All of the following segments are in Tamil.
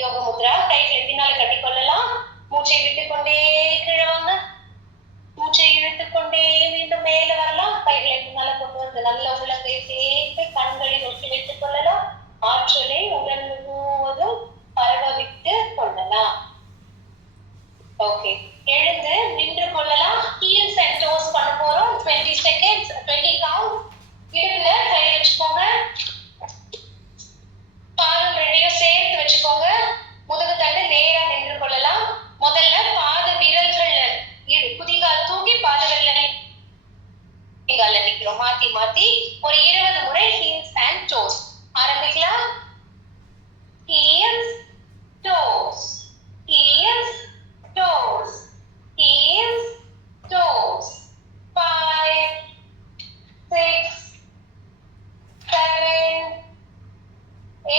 யோக முத்ரா. கைகளை பின்னால கட்டிக்கொள்ளலாம். மூச்சை விட்டுக்கொண்டே கீழே வாங்க. மூச்சை இழுத்துக்கொண்டே மீண்டும் மேல வரலாம். கைகளை பின்னால கொண்டு வந்து நல்ல உள்ளங்கை சேர்த்து கண்களில் ஒட்டி வைத்துக் கொள்ளலாம். ஆற்றலை உடல் முழுவதும் பரவ விட்டு கொள்ளலாம். ஓகே, எழுந்து நின்று கொள்ளலாம். ஹீல்ஸ் அண்ட் டோஸ் பண்ண போறோம். 20 செகண்ட்ஸ், 20 கவுண்ட். இடுப்புல கை வச்சுக்கோங்க. பாதம் ரெண்டையும் சேர்த்து வச்சுக்கோங்க. முதுகு தண்டு நேரா நின்று கொள்ளலாம். முதல்ல பாத விரல்கள் குதிகால் தூக்கி பாத விரல்கள் நிக்கிறோம். மாத்தி மாத்தி ஒரு 20 முறை ஹீல்ஸ் அண்ட் டோஸ். ஆரம்பிக்கலாம். Heels, toes, heels, toes, heels, toes. 5, 6, 7,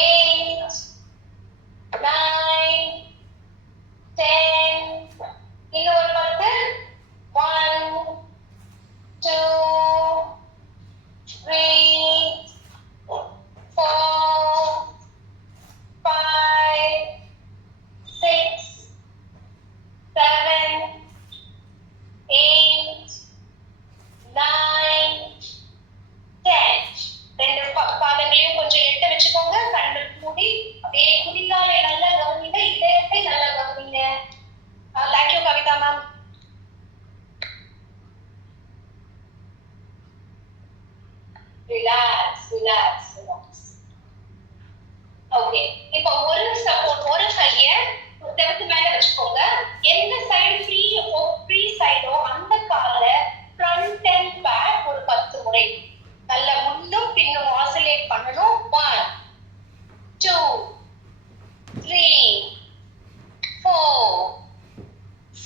8, 9, 10. இன்னொரு 10. 1, 2, 3, 4, 5, 6, 7, 8, 9, 10. ரெண்டு பாதங்களையும் கொஞ்சம் எட்ட வச்சுக்கோங்க. கண்கள் மூடி அப்படியே குதிகாலை நல்லா கவனிங்க. இதயத்தை நல்லா கவனிங்க. Thank you Kavitha ma'am. Relax, relax, relax. Okay, இப்போ ஒரு சப்போர்ட், ஒரு கைய செவத்து மேல வச்சுக்கோங்க. எந்த சைடு ஃப்ரீ சைடோ அந்த கால ஃப்ரண்ட் அண்ட் பேக் ஒரு 10 முறை நல்ல முன்னும் பின்னும் ஆசிலேட் பண்ணணும். 1, 2, 3, 4,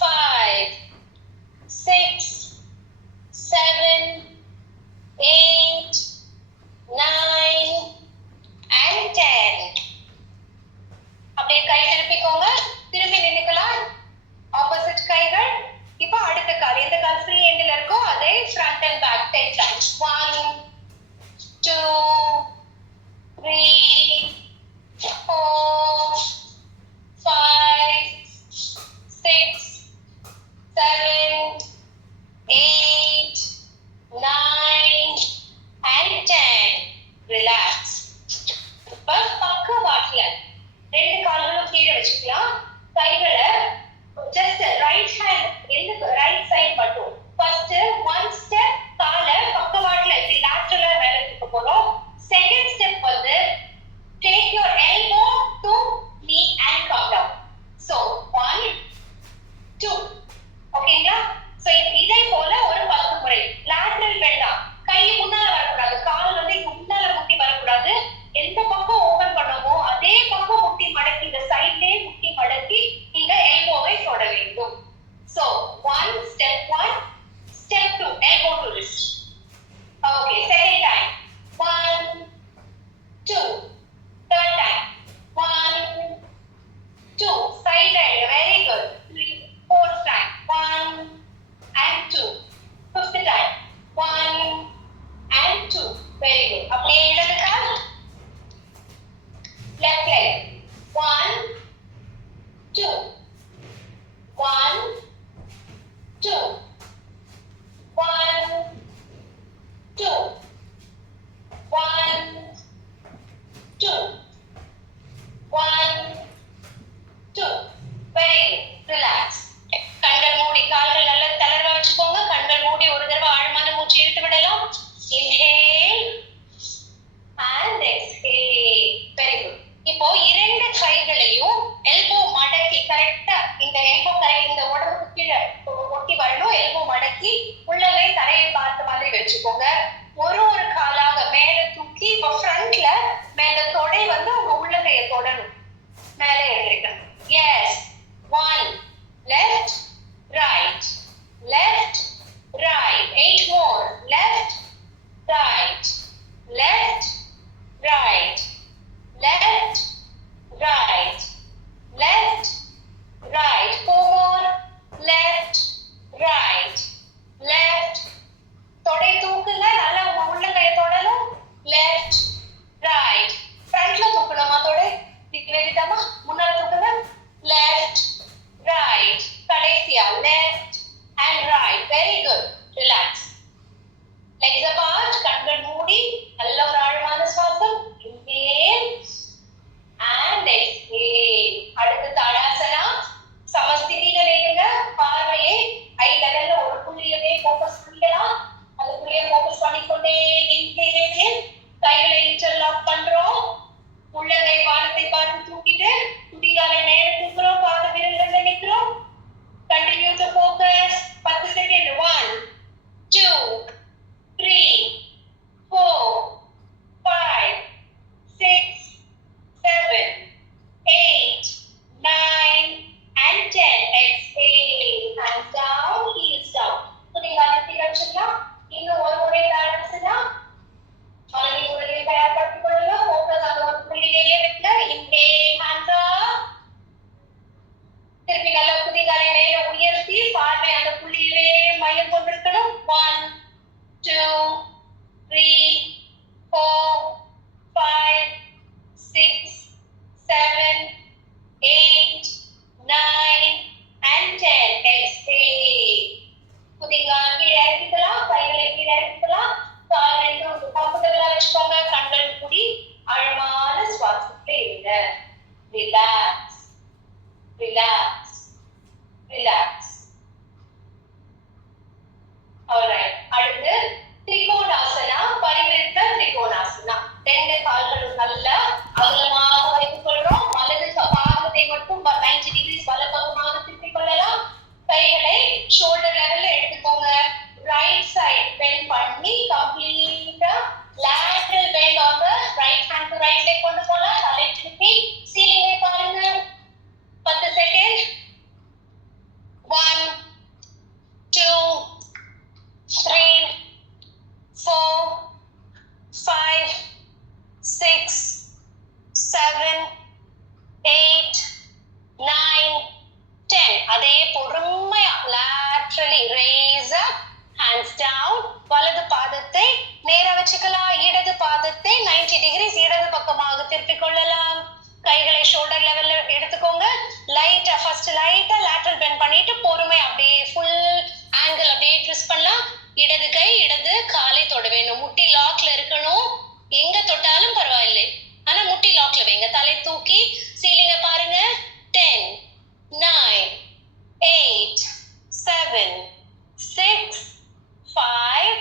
5, 6, 7, 8, 9 and 10. அப்படியே கை திருப்பிக்கோங்க. திரும்பி நின்னுக்கலாம். ஆப்போசிட் கைகள். இப்போ அடுத்த கால், எந்த கால் ஃப்ரீ எண்ட்ல இருக்கோ அதே front and back 10 times. 1, 2, 3, 4, 5, 6, 7, 8, 9 and 10. Relax. இப்போ பக்கவாட்டுல ரெண்டு கால்களும் கீழே வச்சுக்கலாம். கைகளை ஜஸ்ட் ரைட் ஹேண்ட் எந்த ரைட் சைடு மட்டும் ஃபர்ஸ்ட் 1 ஸ்டெப் காலை பக்கவாட்டுல இப்படி லேட்டரலா மேல தூக்க போறோம். செகண்ட் ஸ்டெப் வந்து relax, relax, relax. Alright. அடுத்து திரிகோணாசனா, பரிவிருத்த திரிகோணாசனா. ரெண்டு கால்களும் நல்லா அகலமாக வைத்துக் கொள்கிறோம். வலது பாதத்தை மட்டும் 90 டிகிரி வலப்பக்கமாக திருப்பிக் கொள்ளலாம். கைகளை ஷோல்டர் லெவல்ல எடுத்துக்கோங்க. ரைட் சைடு பெண்ட் பண்ணி கம்ப்ளீட்டா lateral bend on the right hand to right leg கொண்டு போலாம். தலை திருப்பி சீலிங்கை பாருங்க. 10 செகண்ட். 1 2 3 4 5 6 7 8 9 10. அதே பொறுமையா laterally raise up, hands down. வலது பாதத்தை நேரா வச்சுக்கலாம். இடது பாதத்தை 90 டிகிரிஸ் இடது பக்கமாக திருப்பிக் கொள்ளலாம். கைகளை ஷோல்டர் லெவல்ல எடுத்துக்கோங்க. லைட்டா ஃபர்ஸ்ட் லைட்டா லேட்டரல் பெண்ட் பண்ணிட்டு பொறுமை அப்படியே ஃபுல் ஆங்கிள் அப்படியே ட்விஸ்ட் பண்ணலாம். இடது கை இடது காலை தொட வேணும். முட்டி லாக்ல இருக்கணும். எங்க தொட்டாலும் பரவாயில்லை, ஆனா முட்டி லாக்ல வைங்க. தலை தூக்கி சீலிங்க பாருங்க. 10 9 8 7 6 5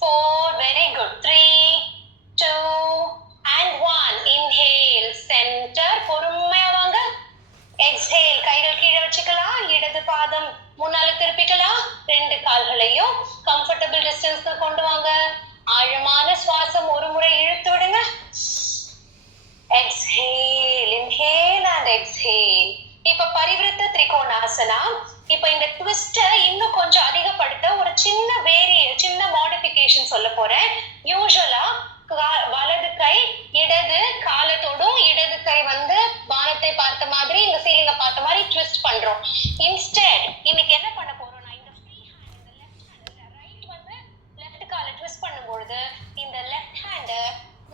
4 very good 3 2 and 1. inhale center, பொறுமையா வாங்க. exhale, கைகள் கீழே வச்சுக்கலாம். இடது பாதம் முன்னால திருப்பிக்கலாம். ரெண்டு கால்களையும் கம்ஃபர்டபிள் டிஸ்டன்ஸ்ல கொண்டு வாங்க. ஆழமான சுவாசம் ஒரு முறை இழுத்து விடுங்க. exhale, inhale and exhale. இப்ப பரிவிருத்த திரிகோணாசனா. இப்ப இந்த ட்விஸ்ட இன்னும் கொஞ்சம் அதிகப்படுத்த ஒரு சின்ன மாடிஃபிகேஷன் சொல்ல போறேன். யூசுவலா வலது கை இடது காலத்தோடும் இடது கை வந்து வானத்தை பார்த்த மாதிரி இந்த சீலிங்க பார்த்த மாதிரி ட்விஸ்ட் பண்றோம். இன்ஸ்டெட் இன்னைக்கு என்ன பண்ண போறோம்னா, இந்த ஃப்ரீ ஹேண்ட், இந்த லெஃப்ட் ஹேண்ட், ரைட் வந்து லெஃப்ட் காலை ட்விஸ்ட் பண்ணும்போது இந்த லெஃப்ட் ஹேண்ட்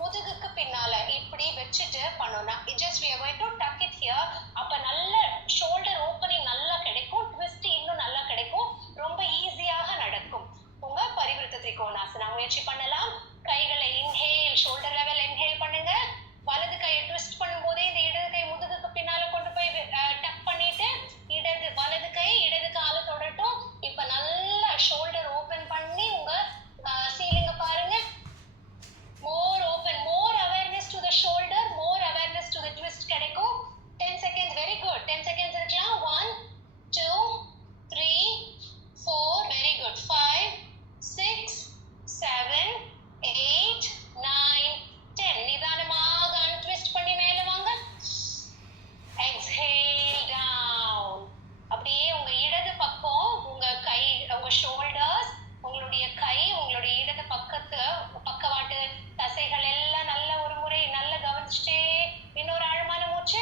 முதுகுக்கு பின்னால இப்படி வச்சுட்டு பண்ணோம்னா just we are going to tuck it here. அப்ப நல்ல ஷோல்டர் ஓப்பனிங் நல்லா கிடைக்கும். ட்விஸ்ட் இன்னும் நல்லா கிடைக்கும். ரொம்ப ஈஸியாக நடக்கும். உங்க பரிவிருத்த திரிகோணாசனா முயற்சி பண்ணலாம். கைகளை இன்ஹேல், ஷோல்டர் லெவல் இன்ஹேல் பண்ணுங்க. வலது கையை ட்விஸ்ட் பண்ணும்போதே இந்த இடது கை முதுகுக்கு பின்னால கொண்டு போய் டக் பண்ணிட்டு வலது கை இடது காலை தொடட்டும். இப்ப நல்லா ஷோல்டர் ஓபன் பண்ணி உங்க சீலிங்க பாருங்க. more open, more awareness to the shoulder, more awareness to the twist கிடைக்கும். 10 seconds, very good. 10 seconds இருக்கலாம். 1 2 3 4 very good. 5 6 7 8 9 10. நிதானமாக untwist பண்ணி மேல வாங்க. exhale down. அப்படியே உங்க இடது பக்கம் உங்க கை உங்க ஷோல்டர்ஸ் உங்களுடைய கை உங்களுடைய இடது பக்கவாட்டு தசைகள் எல்லாம் நல்ல ஒரு முறை நல்லா கவனிச்சுட்டே இன்னொரு ஆழமான மூச்சு.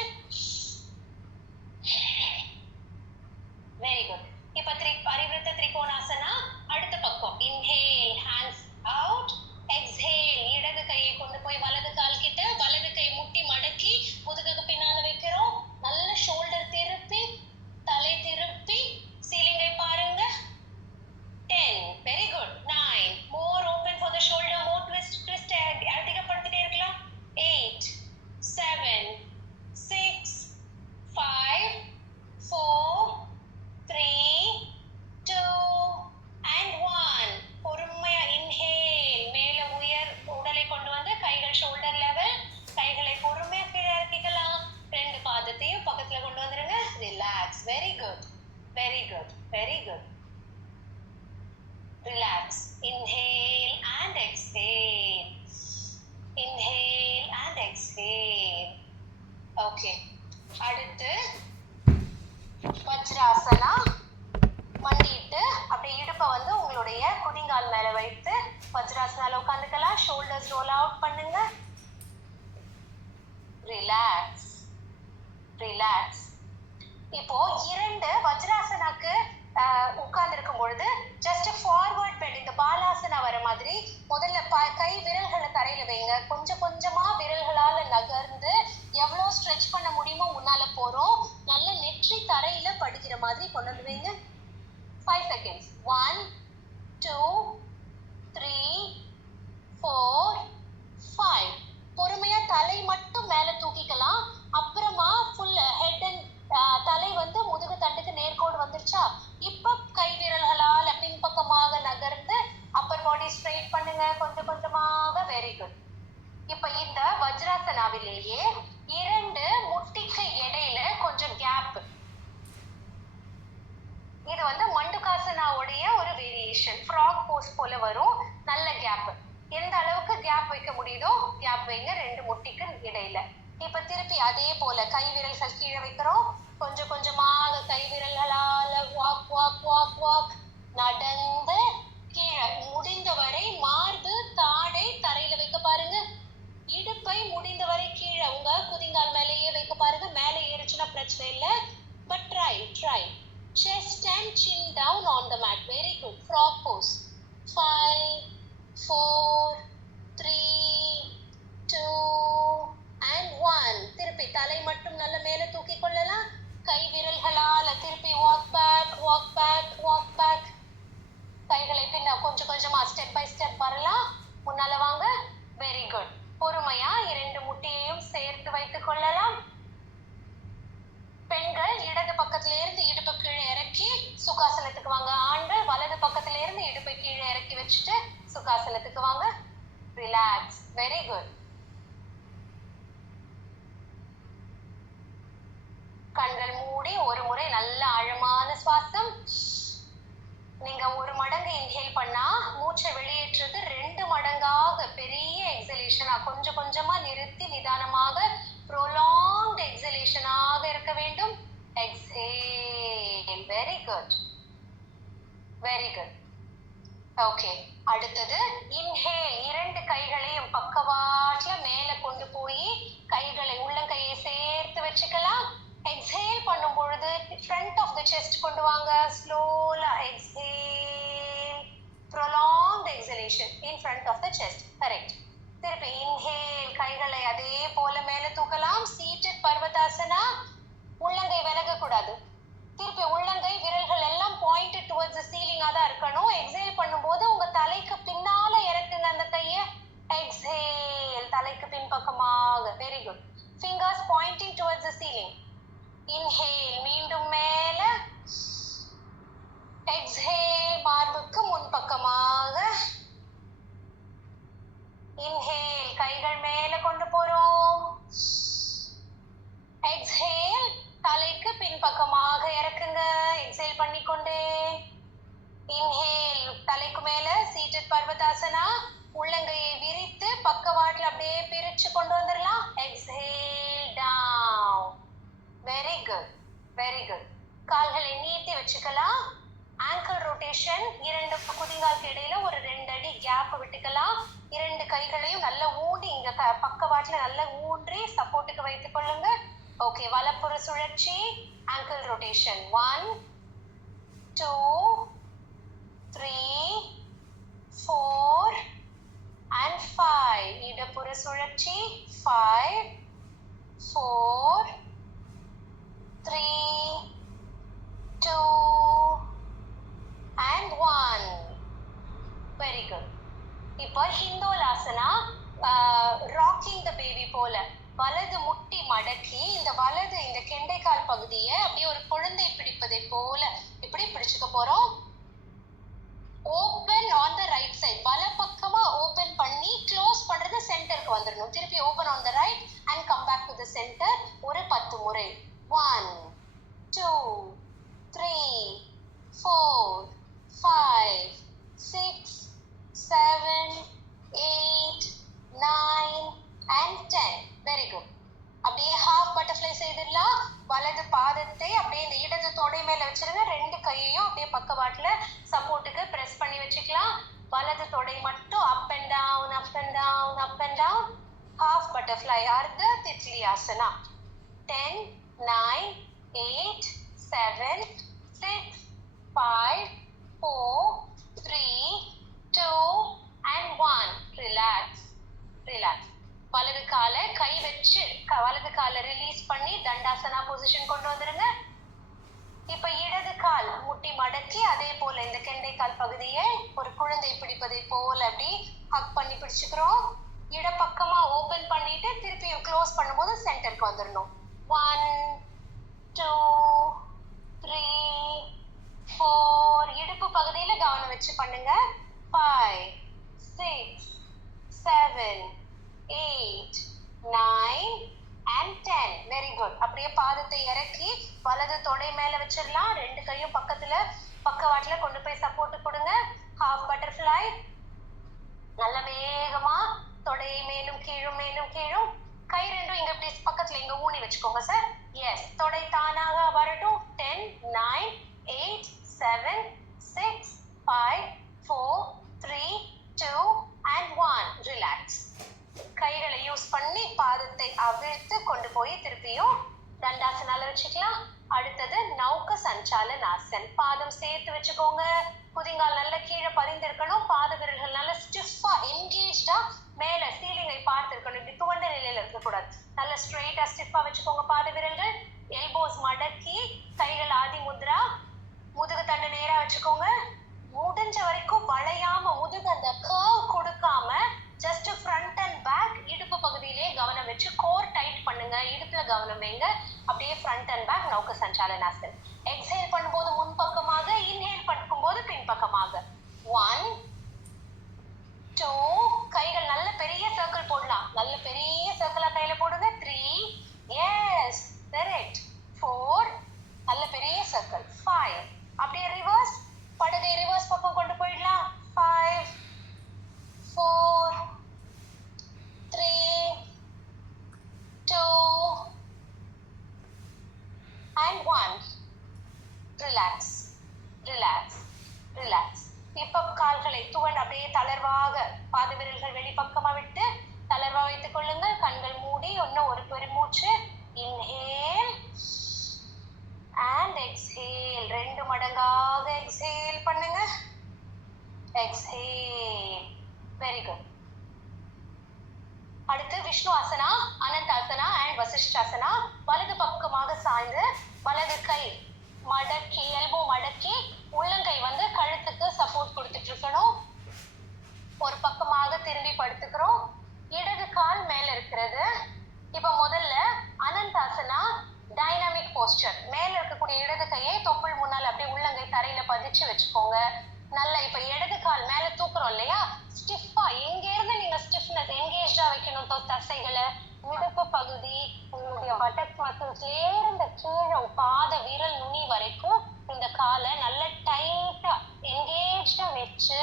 Very good. இப்ப பரிவிருத்த திரிகோணாசனா அடுத்த பக்கம். Inhale, hands out. எக்ஸ்ஹேல், இடது கையை கொண்டு போய் வலது கால் கிட்ட, வலது கை முட்டி மடக்கி முதுகுக்கு பின்னால வைக்கிறோம். நல்ல ஷோல்டர் திருப்பி தலை திருப்பி சீலிங்கை பாருங்க. 10 very good. 9 more open for the shoulder, more twist அதிகப்படுத்திட்டே இருக்கலாம். 8 7 6 5 4 3 2 and 1. பொறுமையா இன்ஹேல், மேல உடலை கொண்டு வந்து கைகள் ஷோல்டர் லெவல். கைகளை பொறுமையா கீழே இறக்கிக்கலாம். ரெண்டு பாதத்தையும் பக்கத்துல கொண்டு வந்துருங்க. Relax. Very good, very good, very good. relax. Inhale and exhale. Inhale and exhale. Okay. அடுத்து வஜ்ராசனா. மண்டிட்டு அப்படியே இடுப்பை வந்து உங்களுடைய குதிங்கால் மேல வைத்து வஜ்ராசனால உட்காந்துக்கலாம். ஷோல்டர்ஸ் ரோல் அவுட் பண்ணுங்க. Relax, relax. இப்போ இரண்டு வஜ்ராசனாக்கு உட்கார்ந்து இருக்கும் பொழுது ஜஸ்ட் ஃபார்வர்ட் பெண்ட், இந்த பாலாசனா வர மாதிரி முதல்ல கை விரல்களை தரையில வைங்க. கொஞ்சம் கொஞ்சமா விரல்களால நகர்ந்து எவ்வளவு ஸ்ட்ரெச் பண்ண முடியுமோ முன்னால போறோம். நல்ல நெற்றி தரையில படிக்கிற மாதிரி கொண்டு வந்து வைங்க. 5 seconds. 1 2 3 4 5. பொறுமையா தலை மட்டும் மேல தூக்கிக்கலாம். அப்புறமா ஃபுல் ஹெட் அண்ட் தலை வந்து முதுகு தண்டுக்கு நேர்கோடு வந்துருச்சா. இப்ப கை விரல்களால பின்பக்கமாக நகர்ந்து அப்பர் பாடி ஸ்ட்ரெயிட் பண்ணுங்க கொஞ்சம் கொஞ்சமாக. Very good. இப்ப இந்த வஜ்ராசனாவிலேயே 2 முட்டிக்கு இடையில கொஞ்சம் கேப். இது வந்து மண்டுகாசனாவுடைய ஒரு வேரியேஷன். ஃப்ராக் போஸ் போல வரும். நல்ல கேப். எந்த அளவுக்கு கேப் வைக்க முடியுதோ கேப் வைங்க 2 முட்டிக்கு இடையில. இப்ப திருப்பி அதே போல கை விரல்கள் கீழே வைக்கிறோம். கொஞ்சம் கொஞ்சமாக கை விரல்களால வாக் வாக் வாக் வாக் நடந்து கீழே. முடிந்தவரை மார்பு தாடை தரையில வைக்க பாருங்க. இடுப்பை முடிந்தவரை கீழே உங்க குதிங்கால் மேலேயே வைக்க பாருங்க. மேலே ஏறிச்சுன்னா பிரச்சனை இல்லை. But try. Chest and chin down on the mat. Very good. Frog pose. 5, 4, 3, 2 and 1. திருப்பி தலை மட்டும் நல்ல மேல தூக்கி கொள்ளலாம். கை விரல்களால திருப்பி walk back. கைகளை பின்ன கொஞ்சம் கொஞ்சமா ஸ்டெப் பை ஸ்டெப் வரலாம். முன்னால வாங்க. Very good. பொறுமையா 2 முட்டியையும் சேர்த்து வைத்துக் கொள்ளலாம். பெண்கள் இடது பக்கத்துல இருந்து இடுப்பை கீழே இறக்கி சுகாசனத்துக்கு வாங்க. ஆண்கள் வலது பக்கத்துல இருந்து இடுப்பை கீழே இறக்கி வச்சுட்டு சுகாசனத்துக்கு வாங்க. ரிலாக்ஸ். Very good. கண்கள் மூடி ஒரு முறை நல்ல ஆழமான சுவாசம். நீங்க 1 மடங்கு இன்ஹேல் பண்ணா மூச்சை வெளியேற்றுறது 2 மடங்காக பெரிய எக்ஸலேஷனா கொஞ்சம் கொஞ்சமா நிறுத்தி நிதானமாக prolonged exhalationாக இருக்க வேண்டும். Exhale. Very good. Okay. அடுத்தது inhale. 2 கைகளையும் பக்கவாட்டுல மேல கொண்டு போய் கைகளை உள்ளங்கையை சேர்த்து வச்சுக்கலாம். Exhale பண்ணும் பொழுது front of the chest கொண்டு வாங்க. Slowly exhale. Prolonged exhalation in front of the chest. Correct. திருப்பி இன்ஹேல். கைகளை அதே போல மேல தூக்கலாம். சீட்டட் பர்வதாசனா. உள்ளங்கை விலக கூடாது. திருப்பி உள்ளங்கை விரல்கள் எல்லாம் பாயிண்டட் டுவர்ட்ஸ் தி சீலிங்கா தான் இருக்கணும். எக்ஸேல் பண்ணும்போது உங்க தலைக்கு பின்னால இறக்குங்க அந்த கையை. எக்ஸேல். தலைக்கு பின்பக்கமாக. Very good. Fingers pointing towards the ceiling. Inhale. மீண்டும் மேல. எக்ஸேல். மார்புக்கு முன்பக்கமாக. இன்ஹேல். கைகள் மேல கொண்டு போறோம். எக்ஸேல். தலைக்கு பின்பக்கமாக இறக்குங்க. எக்ஸேல் பண்ணிக்கொண்டே. இன்ஹேல். தலைக்கு மேல சீட்டட் பர்வதாசனா. உள்ளங்கையை விரித்து பக்கவாட்டுல அப்படியே பிரிச்சு கொண்டு வந்துடலாம். எக்ஸேல். டவுன். Very good. கால்களை நீட்டி வச்சுக்கலாம். Angle rotation. 2 குதிங்காலுக்கு இடையில ஒரு 2 அடி கேப் விட்டுக்கலாம். 2 கைகளையும் நல்லா ஊண்டி இங்க பக்கவாட்டுல நல்லா ஊன்றி சப்போர்ட்டுக்கு வைத்துக் கொள்ளுங்க. ஓகே. வலப்புற சுழற்சி. Angle rotation. 1, 2, 3, 4 and 5. இடப்புற சுழற்சி. 5, 4, 3, 2 and 1. Very good. இப்போ ஹிந்தோலாசனா. ராக்கிங் த பேபி போல வலது முட்டி மடக்கி இந்த கெண்டைக்கால் பகுதியை அப்படியே ஒரு குழந்தை பிடிப்பதை போல இப்படி பிடிச்சுக்க போறோம். Open on the right side. வல பக்கமா ஓபன் பண்ணி க்ளோஸ் பண்றது சென்டருக்கு வந்துடணும். திருப்பி open on the right and come back to the centre. ஒரு 10 முறை. 1, 2, 3, 4, 5, 6, 7, 8, 9 and 10. Very good. அப்படியே ஹாஃப் பட்டர்ஃப்ளை செய்திடலாம். வலது பாதத்தை அப்படியே இந்த இடது தொடை மேல வச்சிருங்க. 2 கையையும் அப்படியே பக்கவாட்டுல சப்போர்ட்டுக்கு பிரஸ் பண்ணி வச்சுக்கலாம். வலது தொடை மட்டும் up and down. Half butterfly. Ardha Titli asana. 10, 9, 8, 7, 6, 5, 4, 3, 2 and 1. Relax. வலது காலை கை வச்சு வலது காலை ரிலீஸ் பண்ணி தண்டாசனா பொசிஷன் கொண்டு வந்துருங்க. இப்ப இடது கால் முட்டி மடக்கி அதே போல இந்த கெண்டைக்கால் பகுதியை ஒரு குழந்தை பிடிப்பதை போல அப்படி ஹக் பண்ணி பிடிச்சுக்கிறோம். இடப்பக்கமா ஓபன் பண்ணிட்டு திருப்பி க்ளோஸ் பண்ணும்போது சென்டருக்கு வந்துடணும். 1 2 3 4 இடுப்பு பகுதியில கவனம் வச்சு பண்ணுங்க. 5 6 7 8 9 and 10. Very good. அப்படியே பாதத்தை இறக்கி வலது தொடை மேல வச்சிடலாம். ரெண்டு கையும் பக்கவாட்டுல கொண்டு போய் சப்போர்ட் கொடுங்க. Half butterfly. நல்ல வேகமா தொடையை மேலும் கீழும் கை ரெண்டும் இங்க இப்படி பக்கத்துல இங்க ஊனி வச்சுக்கோங்க சார். எஸ், தொடை தானாக வரட்டும். 10 9 8 7 6 5 4 3 2 and 1. ரிலாக்ஸ். கைகளை யூஸ் பண்ணி பாதத்தை அவிழ்த்து கொண்டு போய் திருப்பியும் தண்டாசனால வச்சுக்கலாம். அடுத்தது நௌக சஞ்சாலனாசன். பாதம் சேர்த்து வச்சுக்கோங்க. குதிங்கால் நல்ல கீழே பதிந்திருக்கணும். பாத விரல்கள் நல்ல ஸ்டிஃபா என்கேஜ்டா மேல சீலிங்கை பார்த்திருக்கணும். இப்படி துவண்ட நிலையில இருக்கக்கூடாது. நல்ல ஸ்ட்ரெயிட்டா ஸ்டிஃபா வச்சுக்கோங்க பாத விரல்கள். எல்போஸ் மடக்கி கைகள் ஆதி முத்ரா. முதுகு தண்டு நேரா வச்சுக்கோங்க. முடிஞ்ச வரைக்கும் வளையாம முதுகு அந்த கர்வ் கொடுக்காம ஜஸ்ட் ஃப்ரண்ட் அண்ட் பேக் இடுப்பு பகுதியிலே கவனம் வச்சு கோர் டைட் பண்ணுங்க. இடுப்புல கவனம் வைங்க. அப்படியே ஃப்ரண்ட் அண்ட் பேக் நௌக சஞ்சாலனாசன். எக்ஸேல் பண்ணும்போது முன்பக்கமாக, இன்ஹேல் பண்ணும்போது பின்பக்கமாக. 1 2 கைகள் நல்ல பெரிய சர்க்கிள் போடலாம். நல்ல பெரிய சர்க்கிளா கையில போடுங்க. 3 எஸ் கரெக்ட். 4 நல்ல பெரிய சர்க்கிள். 5 அப்படியே ரிவர்ஸ் படுகை ரிவர்ஸ் பக்கம் கொண்டு போயிடலாம். 5 4 3 2 and 1. Relax relax relax. இப்ப கால்களை துவண்டு அப்படியே தளர்வாக பாத விரல்கள் வெளிப்பக்கமா விட்டு தளர்வா வைத்துக் கொள்ளுங்கள். கண்கள் மூடி இன்னும் ஒரு பெருமூச்சு. Inhale and exhale. 2 மடங்காக எக்ஸேல் பண்ணுங்க. எக்ஸேல். Very good. அடுத்து விஷ்ணு ஆசனா, அனந்தாசனா அண்ட் வசிஷ்டாசனா. வலது பக்கமாக சாய்ந்து வலது கை மடக்கி எல்போ மடக்கி உள்ளங்கை வந்து கழுத்துக்கு சப்போர்ட் கொடுத்துட்டு இருக்கணும். ஒரு பக்கமாக திரும்பி படுத்துக்கிறோம். இடது கால் மேல இருக்கிறது. இப்ப முதல்ல அனந்தாசனா டைனாமிக் போஸ்டர். மேல இருக்கக்கூடிய இடது கையை தொப்புள் முன்னால் அப்படியே உள்ளங்கை தரையில பதிச்சு வச்சுக்கோங்க. நல்லா இப்ப இடது கால் மேல தூக்குறோம் இல்லையா, ஸ்டிஃபா எங்க இருந்து நீங்க ஸ்டிஃப்னஸ் என்கேஜா வைக்கணும். தசைகளை இடுப்பு பகுதி உங்களுடைய பட்டக் மசில்ஸ்ல இருந்து கீழே பாத விரல் நுனி வரைக்கும் இந்த காலை நல்ல டைட்டா என்கேஜா வச்சு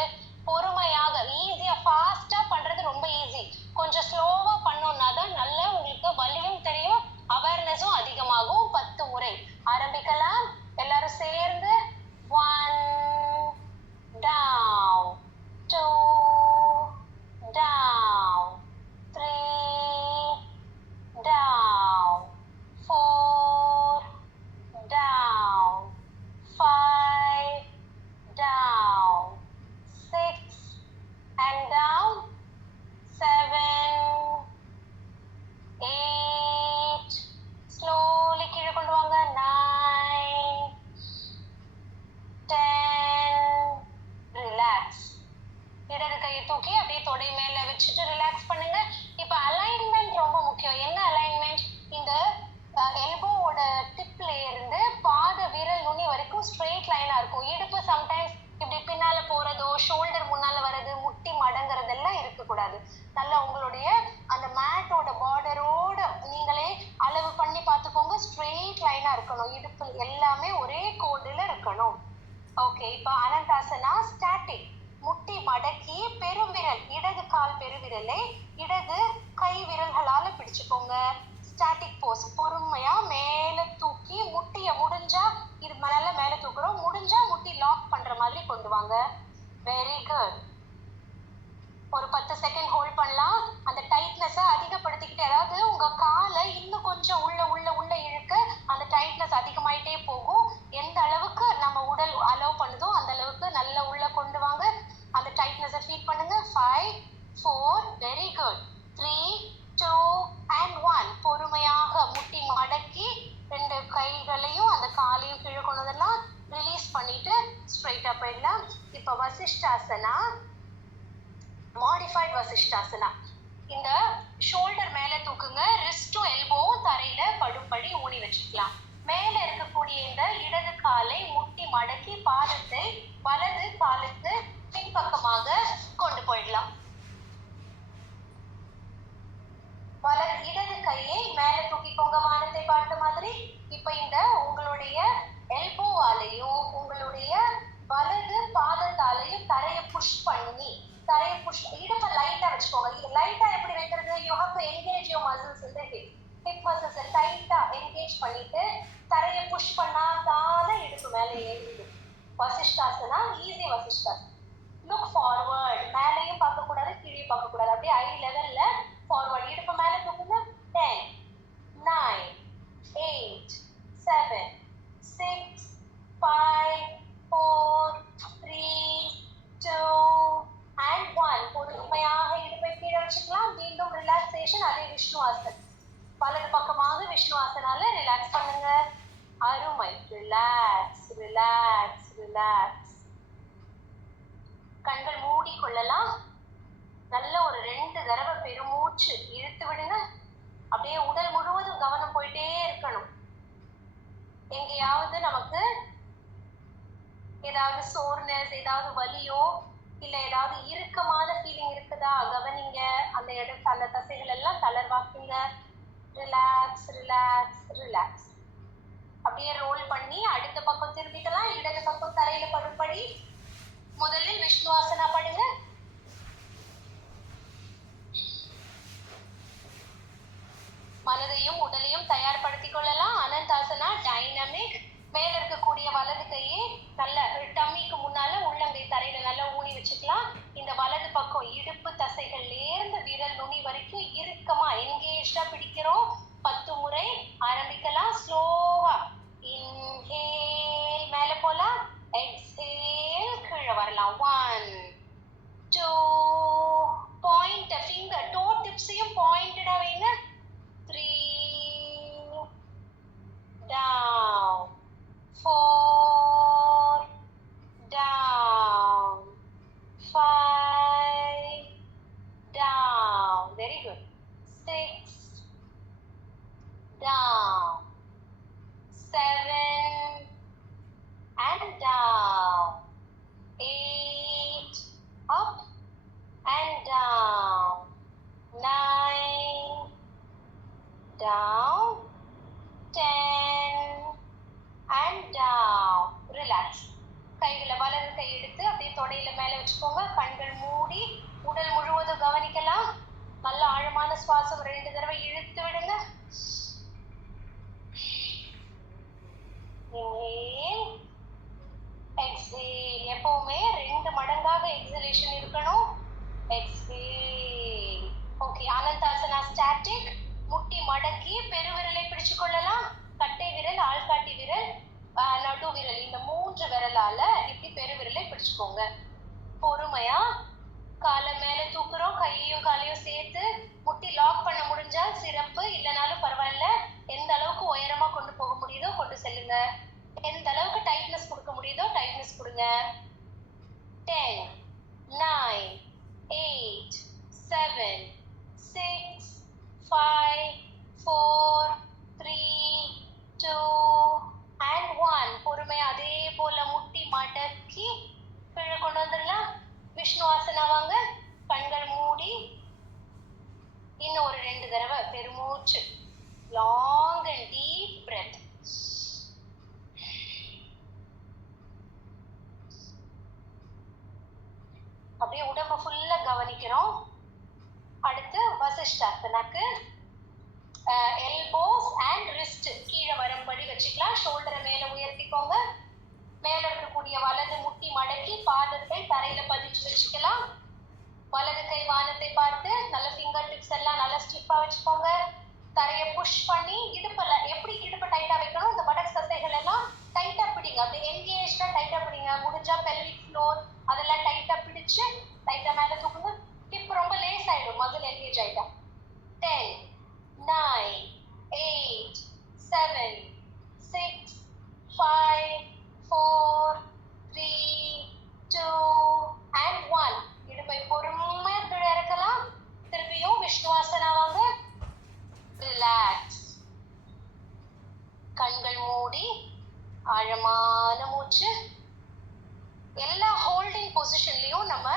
பொறுமையாக ஈஸியா ஃபாஸ்டா பண்றது ரொம்ப ஈஸி. கொஞ்சம் ஸ்லோவா பண்ணோம்னா தான் நல்லா உங்களுக்கு வலியும் தெரியும், அவேர்னஸும் அதிகமாகும். 10 முறை ஆரம்பிக்கலாம். எல்லாரும் சேர்ந்து 1 down 2 down 3 down 4 down 5 down 6 and down 7 8 slowly கீழே கொண்டு வாங்க. 9 10. ரிலாக்ஸ். இடது கையை தூக்கி அப்படியே தொடை மேல வச்சுட்டு ரிலாக்ஸ் பண்ணுங்க. இப்ப அலைன்மெண்ட் ரொம்ப முக்கியம். என்ன அலைன்மெண்ட்? இந்த எல்போவோட டிப்ல இருந்து பாத விரல் நுனி வரைக்கும் ஸ்ட்ரெயிட் லைனா இருக்கும். இடுப்பு சம்டைம்ஸ் இப்படி பின்னால போறதோ ஷோல்டர் முன்னால வர்றது முட்டி மடங்குறதெல்லாம் இருக்கக்கூடாது. நல்லா உங்களுடைய அந்த மேட்டோட பார்டரோட நீங்களே அளவு பண்ணி பார்த்துக்கோங்க. ஸ்ட்ரெயிட் லைனா இருக்கணும். இடுப்பு எல்லாமே ஒரே கோடுல இருக்கணும். ஓகே, இப்ப அனந்தாசனா ஸ்டாட்டிக். முட்டி மடக்கி பெருவிரல் இடது கால் பெருவிரலை இடது கை விரல்களால பிடிச்சுக்கோங்க. ஸ்டாட்டிக் போஸ். பொறுமையா மேல தூக்கி முட்டிய முடிஞ்சா இது நல்ல மேல தூக்குறோம், முடிஞ்சா முட்டி லாக் பண்ற மாதிரி கொண்டு வாங்க. Very good. ஒரு 10 செகண்ட் ஹோல்ட் பண்ணலாம். அந்த டைட்னஸ அதிகப்படுத்திக்கிட்டே, அதாவது உங்க காலை இன்னும் கொஞ்சம் உள்ள உள்ள உள்ள இழுக்க அந்த டைட்னஸ் அதிகமாயிட்டே போகும். எந்த அளவுக்கு நம்ம உடல் அலோவ் பண்ணுதோ அந்த அளவுக்கு நல்ல உள்ள கொண்டு வாங்க. அந்த டைட்னஸை ஃபீல் பண்ணுங்க. 5 4 வெரி குட். 3 2 and 1. பொறுமையாக முட்டி மடக்கி 2 கைகளையும் அந்த காலையும் கீழே கொண்டதெல்லாம் ரிலீஸ் பண்ணிட்டு ஸ்ட்ரைட்டா போயிடலாம். இப்ப வசிஷ்டாசனா, மாடிஃபைட் வசிஷ்டாசனா. இந்த ஷோல்டர் மேல தூக்குங்க. ரிஸ்டும் எல்போவும் தரையில படும்படி ஊனி வச்சுக்கலாம். மேல இருக்கக்கூடிய இந்த இடது காலை முட்டி மடக்கி பாதத்தை வலது காலுக்கு பின்பக்கமாக கொண்டு போயிடலாம். இடது கையை மேல தூக்கிக்கோங்க வானத்தை பார்த்த மாதிரி. இப்ப இந்த உங்களுடைய எல்போவாலையும் உங்களுடைய வலது பாதத்தாலையும் தரையை புஷ் பண்ணி இடுப்பை லைட்டா வச்சுக்கோங்க. லைட்டா எப்படி வைக்கிறது? You have to engage your muscles இந்த ஹிப் மசில்ஸ் டைட்டா என்கேஜ் பண்ணிட்டு தரையை புஷ் பண்ணாதால இடுப்பு மேல ஏறிடுது. Vasishtasana easy Vasishtasana. Look forward. மேலையும் பார்க்க கூடாது கீழே பார்க்க கூடாது. அப்படியே ஐ லெவல்ல ஃபார்வர்ட். இடுப்பு மேல தூக்குங்க. 10 9 8 7 6 5 4 3 2 and 1. பொறுமையாக இடுப்பை கீழே வச்சுக்கலாம். மீண்டும் ரிலாக்ஸேஷன். அதே விஷ்ணுவாசன். வலது பக்கமாக விஷ்ணுவாசனால ரிலாக்ஸ் பண்ணுங்க. அருமை. Relax relax relax. கண்கள் மூடி கொள்ளலாம். நல்ல ஒரு 2 தடவை பெருமூச்சு இழுத்து விடுங்க. அப்படியே உடல் முழுவதும் கவனம் போயிட்டே இருக்கணும். எங்கேயாவது நமக்கு ஏதாவது சோர்னஸ், ஏதாவது வலியோ இல்ல ஏதாவது இறுக்கமான ஃபீலிங் இருக்குதா கவனிங்க. அந்த தசைகள் எல்லாம் தளர்வாக்குங்க. Relax relax relax. அப்படியே ரோல் பண்ணி அடுத்த பக்கம் திரும்பிக்கலாம். இடது பக்கம் தரையில படும்படி. முதலில் விஷ்ணுவாசனா படுங்க. மனதையும் உடலையும் தயார்படுத்திக் கொள்ளலாம். அனந்தாசனா டைனமிக். மேல இருக்கக்கூடிய வலது கையை நல்ல டம்மிக்கு முன்னால உள்ளங்கை தரையில நல்லா ஊனி வச்சுக்கலாம். இந்த வலது பக்கம் இடுப்பு தசைகள்ல இருந்து விரல் நுனி வரைக்கும் இறுக்கமா என்கேஜா பிடிக்கிறோம். 10 முறை ஆரம்பிக்கலாம். ஸ்லோவா இன்ஹேல் மேல போலாம். எக்ஸேல் கீழே வரலாம். 1 2 பாயிண்ட் ஃபிங்கர் டோ டிப்ஸையும் பாயிண்டடா வைங்க. 3 down 4 down 5 down. Very good. 6 down 7 and down 8 up and down 9 down 10 and down. Relax. கைகளை வலது கை எடுத்து அப்படியே தொடையில மேல வச்சுக்கோங்க. கண்கள் மூடி உடல் முழுவதும் கவனிக்கலாம். நல்ல ஆழமான சுவாசம் 2 தடவை இழுத்து விடுங்க. Inhale, exhale. எப்பவுமே 2 மடங்காக எக்ஸலேஷன் இருக்கணும். Exhale. ஓகே. அனந்தாசனா ஸ்டாட்டிக். முட்டி மடக்கி பெருவிரலை பிடிச்சு கொள்ளலாம். கட்டை விரல், ஆள்காட்டி விரல், நடு விரல், இந்த 3 விரலால இப்படி பெருவிரலை பிடிச்சுக்கோங்க. பொறுமையா காலை மேல தூக்குறோம். கையையும் காலையும் சேர்த்து முட்டி லாக் பண்ண முடிஞ்சால் சிறப்பு. இல்லைனாலும் பரவாயில்ல. எந்த அளவுக்கு உயரமா கொண்டு போக முடியுதோ கொண்டு செல்லுங்க. எந்த அளவுக்கு டைட்னஸ் கொடுக்க முடியுதோ டைட்னஸ் கொடுங்க. 10 9 8 7 6 5 4 3 2 and 1. பொறுமையா அதே போல முட்டி மடக்கி கீழே கொண்டு வந்துடலாம். விஷ்ணுவாசனா வாங்க. கண்கள் மூடி இன்னும் ஒரு 2 தடவை பெருமூச்சு. Long and deep breadth. அப்படியே உடம்பு ஃபுல்லா கவனிக்கிறோம். அடுத்து வசிஷ்டாசனாக்கு எல்போஸ் அண்ட் ரிஸ்ட் கீழே வரும்படி வச்சுக்கலாம். ஷோல்டரை மேல உயர்த்திக்கோங்க. மேல இருக்கக்கூடிய வலது முட்டி மடக்கி பாதத்தை தரையில பதிச்சு வச்சுக்கலாம். வலது கை வானத்தை பார்த்து நல்ல ஃபிங்கர் டிப்ஸ் எல்லாம் நல்லா ஸ்டிஃபா வச்சுக்கோங்க. தரையை புஷ் பண்ணி இடுப்பல எப்படி இடுப்பை டைட்டா வைக்கணும். இந்த படக் தசைகள் எல்லாம் டைட்டா பிடிங்க. அப்படியே என்கேஜ்டா டைட்டா பிடிங்க. முடிஞ்சா பெல்விக் ஃப்ளோர் அதெல்லாம் டைட்டா பிடிச்சு டைட்டா மேல தூக்குங்க. ஹிப் ரொம்ப லேஸ் ஆயிடும் மசில் என்கேஜ் ஆயிட்டா. 10 9 8 7 6 5 4 3 2 and 1. இடுப்பை பொறுமையா கீழே இறக்கலாம். திருப்பியும் விஷ்ணு கண்கள் மூடி ஆழமான மூச்சு. எல்லா ஹோல்டிங் பொசிஷன்லயும் நம்ம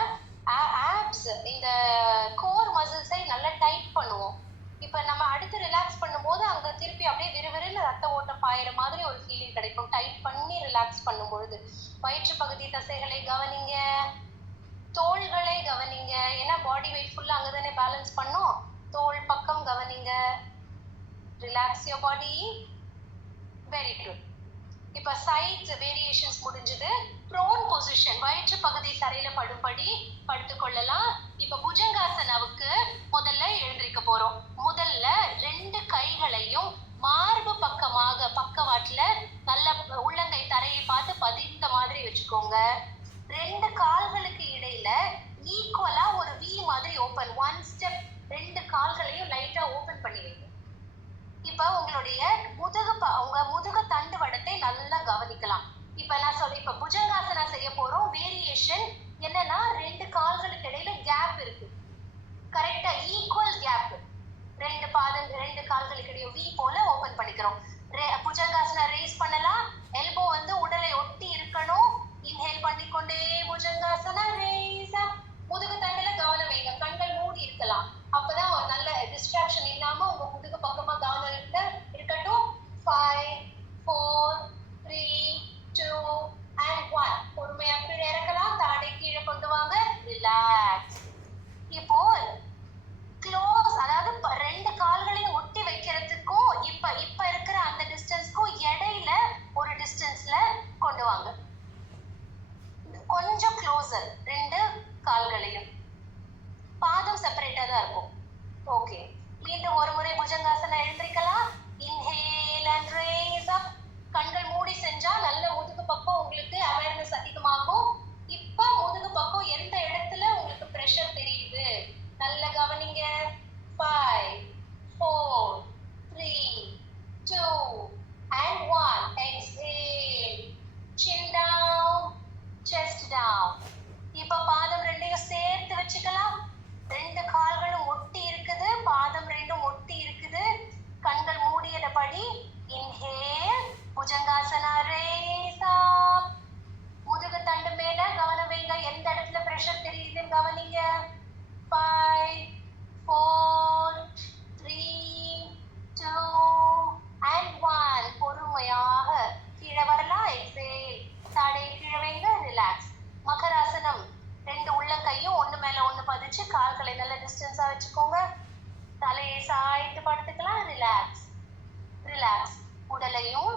ஆப்ஸ் இந்த கோர் மசில்ஸை நல்லா டைட் பண்ணுவோம். இப்ப நம்ம அடுத்து ரிலாக்ஸ் பண்ணும்போது அங்க திருப்பி அப்படியே விறுவிறுன்னு ரத்த ஓட்டம் பாயிற மாதிரி ஒரு ஃபீலிங் கிடைக்கும். டைட் பண்ணி ரிலாக்ஸ் பண்ணும்பொழுது வயிற்று பகுதி தசைகளை கவனிங்க, தோள்களை கவனிங்க. ஏன்னா பாடி வெயிட் ஃபுல்லா அங்கதானே பேலன்ஸ் பண்ணும். தோள் பக்கம் கவனிங்க. Relax your body. Very good. இப்ப சைட்ஸ் வேரியேஷன்ஸ் முடிஞ்சது. ப்ரோன் பொசிஷன், வயிற்று பகுதி தரையில படும்படி படுத்துக்கொள்ளலாம். இப்ப புஜங்காசனாவுக்கு முதல்ல எழுந்திருக்க போறோம். முதல்ல 2 கைகளையும் மார்பு பக்கமாக பக்கவாட்டுல நல்ல உள்ளங்கை தரையை பார்த்து பதிந்த மாதிரி வச்சுக்கோங்க. 2 கால்களுக்கு இடையில ஈக்குவலா ஒரு வி மாதிரி ஓபன், 1 ஸ்டெப் 2 கால்களையும் லைட்டா ஓபன் பண்ணி வைங்க. இப்ப உங்களுடைய உங்க முதுகு தண்டு வடத்தை நல்லா கவனிக்கலாம். இப்ப நான் இப்ப புஜங்காசனா செய்ய போறோம். வேரியேஷன் என்னன்னா 2 கால்களுக்கு இடையில கேப் இருக்கு. கரெக்டா ஈக்குவல் கேப். 2 கால்களுக்கு இடையே வி போல ஓபன் பண்ணிக்கிறோம். புஜங்காசனா ரேஸ் பண்ணலாம். எல்போ உடலை ஒட்டி இருக்கணும். இன்ஹேல் பண்ணிக்கொண்டே புஜங்காசனா ரேஸ். முதுகு தண்டுல கவனம் வைங்க. கண்கள் மூடி இருக்கலாம். அப்பதான் ஒரு நல்ல டிஸ்ட்ராக்ஷன் இல்லாம உங்க முதுகு பக்கமா கவனம் இருக்கட்டும். 5 4 3 2 and 1. பொறுமையா கீழே இறக்கலாம். தாடை கீழே கொண்டு வாங்க. ரிலாக்ஸ். இப்போ க்ளோஸ், அதாவது 2 கால்களையும் ஒட்டி வைக்கிறதுக்கும் இப்ப இருக்கிற அந்த டிஸ்டன்ஸ்க்கும் இடையில ஒரு டிஸ்டன்ஸ்ல கொண்டு வாங்க. கொஞ்சம் க்ளோசர். 2 கால்களையும். பாதம் செப்பரேட்டா தான் இருக்கும். ஓகே. மீண்டும் ஒரு முறை புஜங்காசனா எழுந்திருக்கலாம். இன்ஹேல் அண்ட் ரேஸ் அப். கண்கள் மூடி செஞ்சா நல்ல முதுகு பக்கம் உங்களுக்கு அவேர்னஸ் அதிகமாகும். இப்ப முதுகு பக்கம் எந்த இடத்துல உங்களுக்கு பிரஷர் தெரியுது நல்ல கவனிங்க. 5 4 3 2 and 1. Exhale. Chin down, chest down. இப்ப பாதம் 2ஐயும் சேர்த்து வச்சுக்கலாம். 2 கால்களும் ஒட்டி இருக்குது. பாதம் 2ம் ஒட்டி இருக்குது. கண்கள் மூடியபடி இன்ஹேல். புஜங்காசனா ரேஸ் அப். முதுகு தண்டு மேல கவனம் வைங்க. எந்த இடத்துல பிரஷர் தெரியுதுன்னு கவனிங்க. 5 4 3 2 and 1. பொறுமையாக கீழே வரலாம். எக்ஸேல். தாடையை கீழே வைங்க. ரிலாக்ஸ். மகராசனம். 2 உள்ளங்கையும் ஒண்ணு மேல ஒண்ணு பதிச்சு கால்களை நல்ல டிஸ்டன்ஸா வச்சுக்கோங்க. தலையை சாய்த்து படுத்துக்கலாம். ரிலாக்ஸ். ரிலாக்ஸ். உடலையும்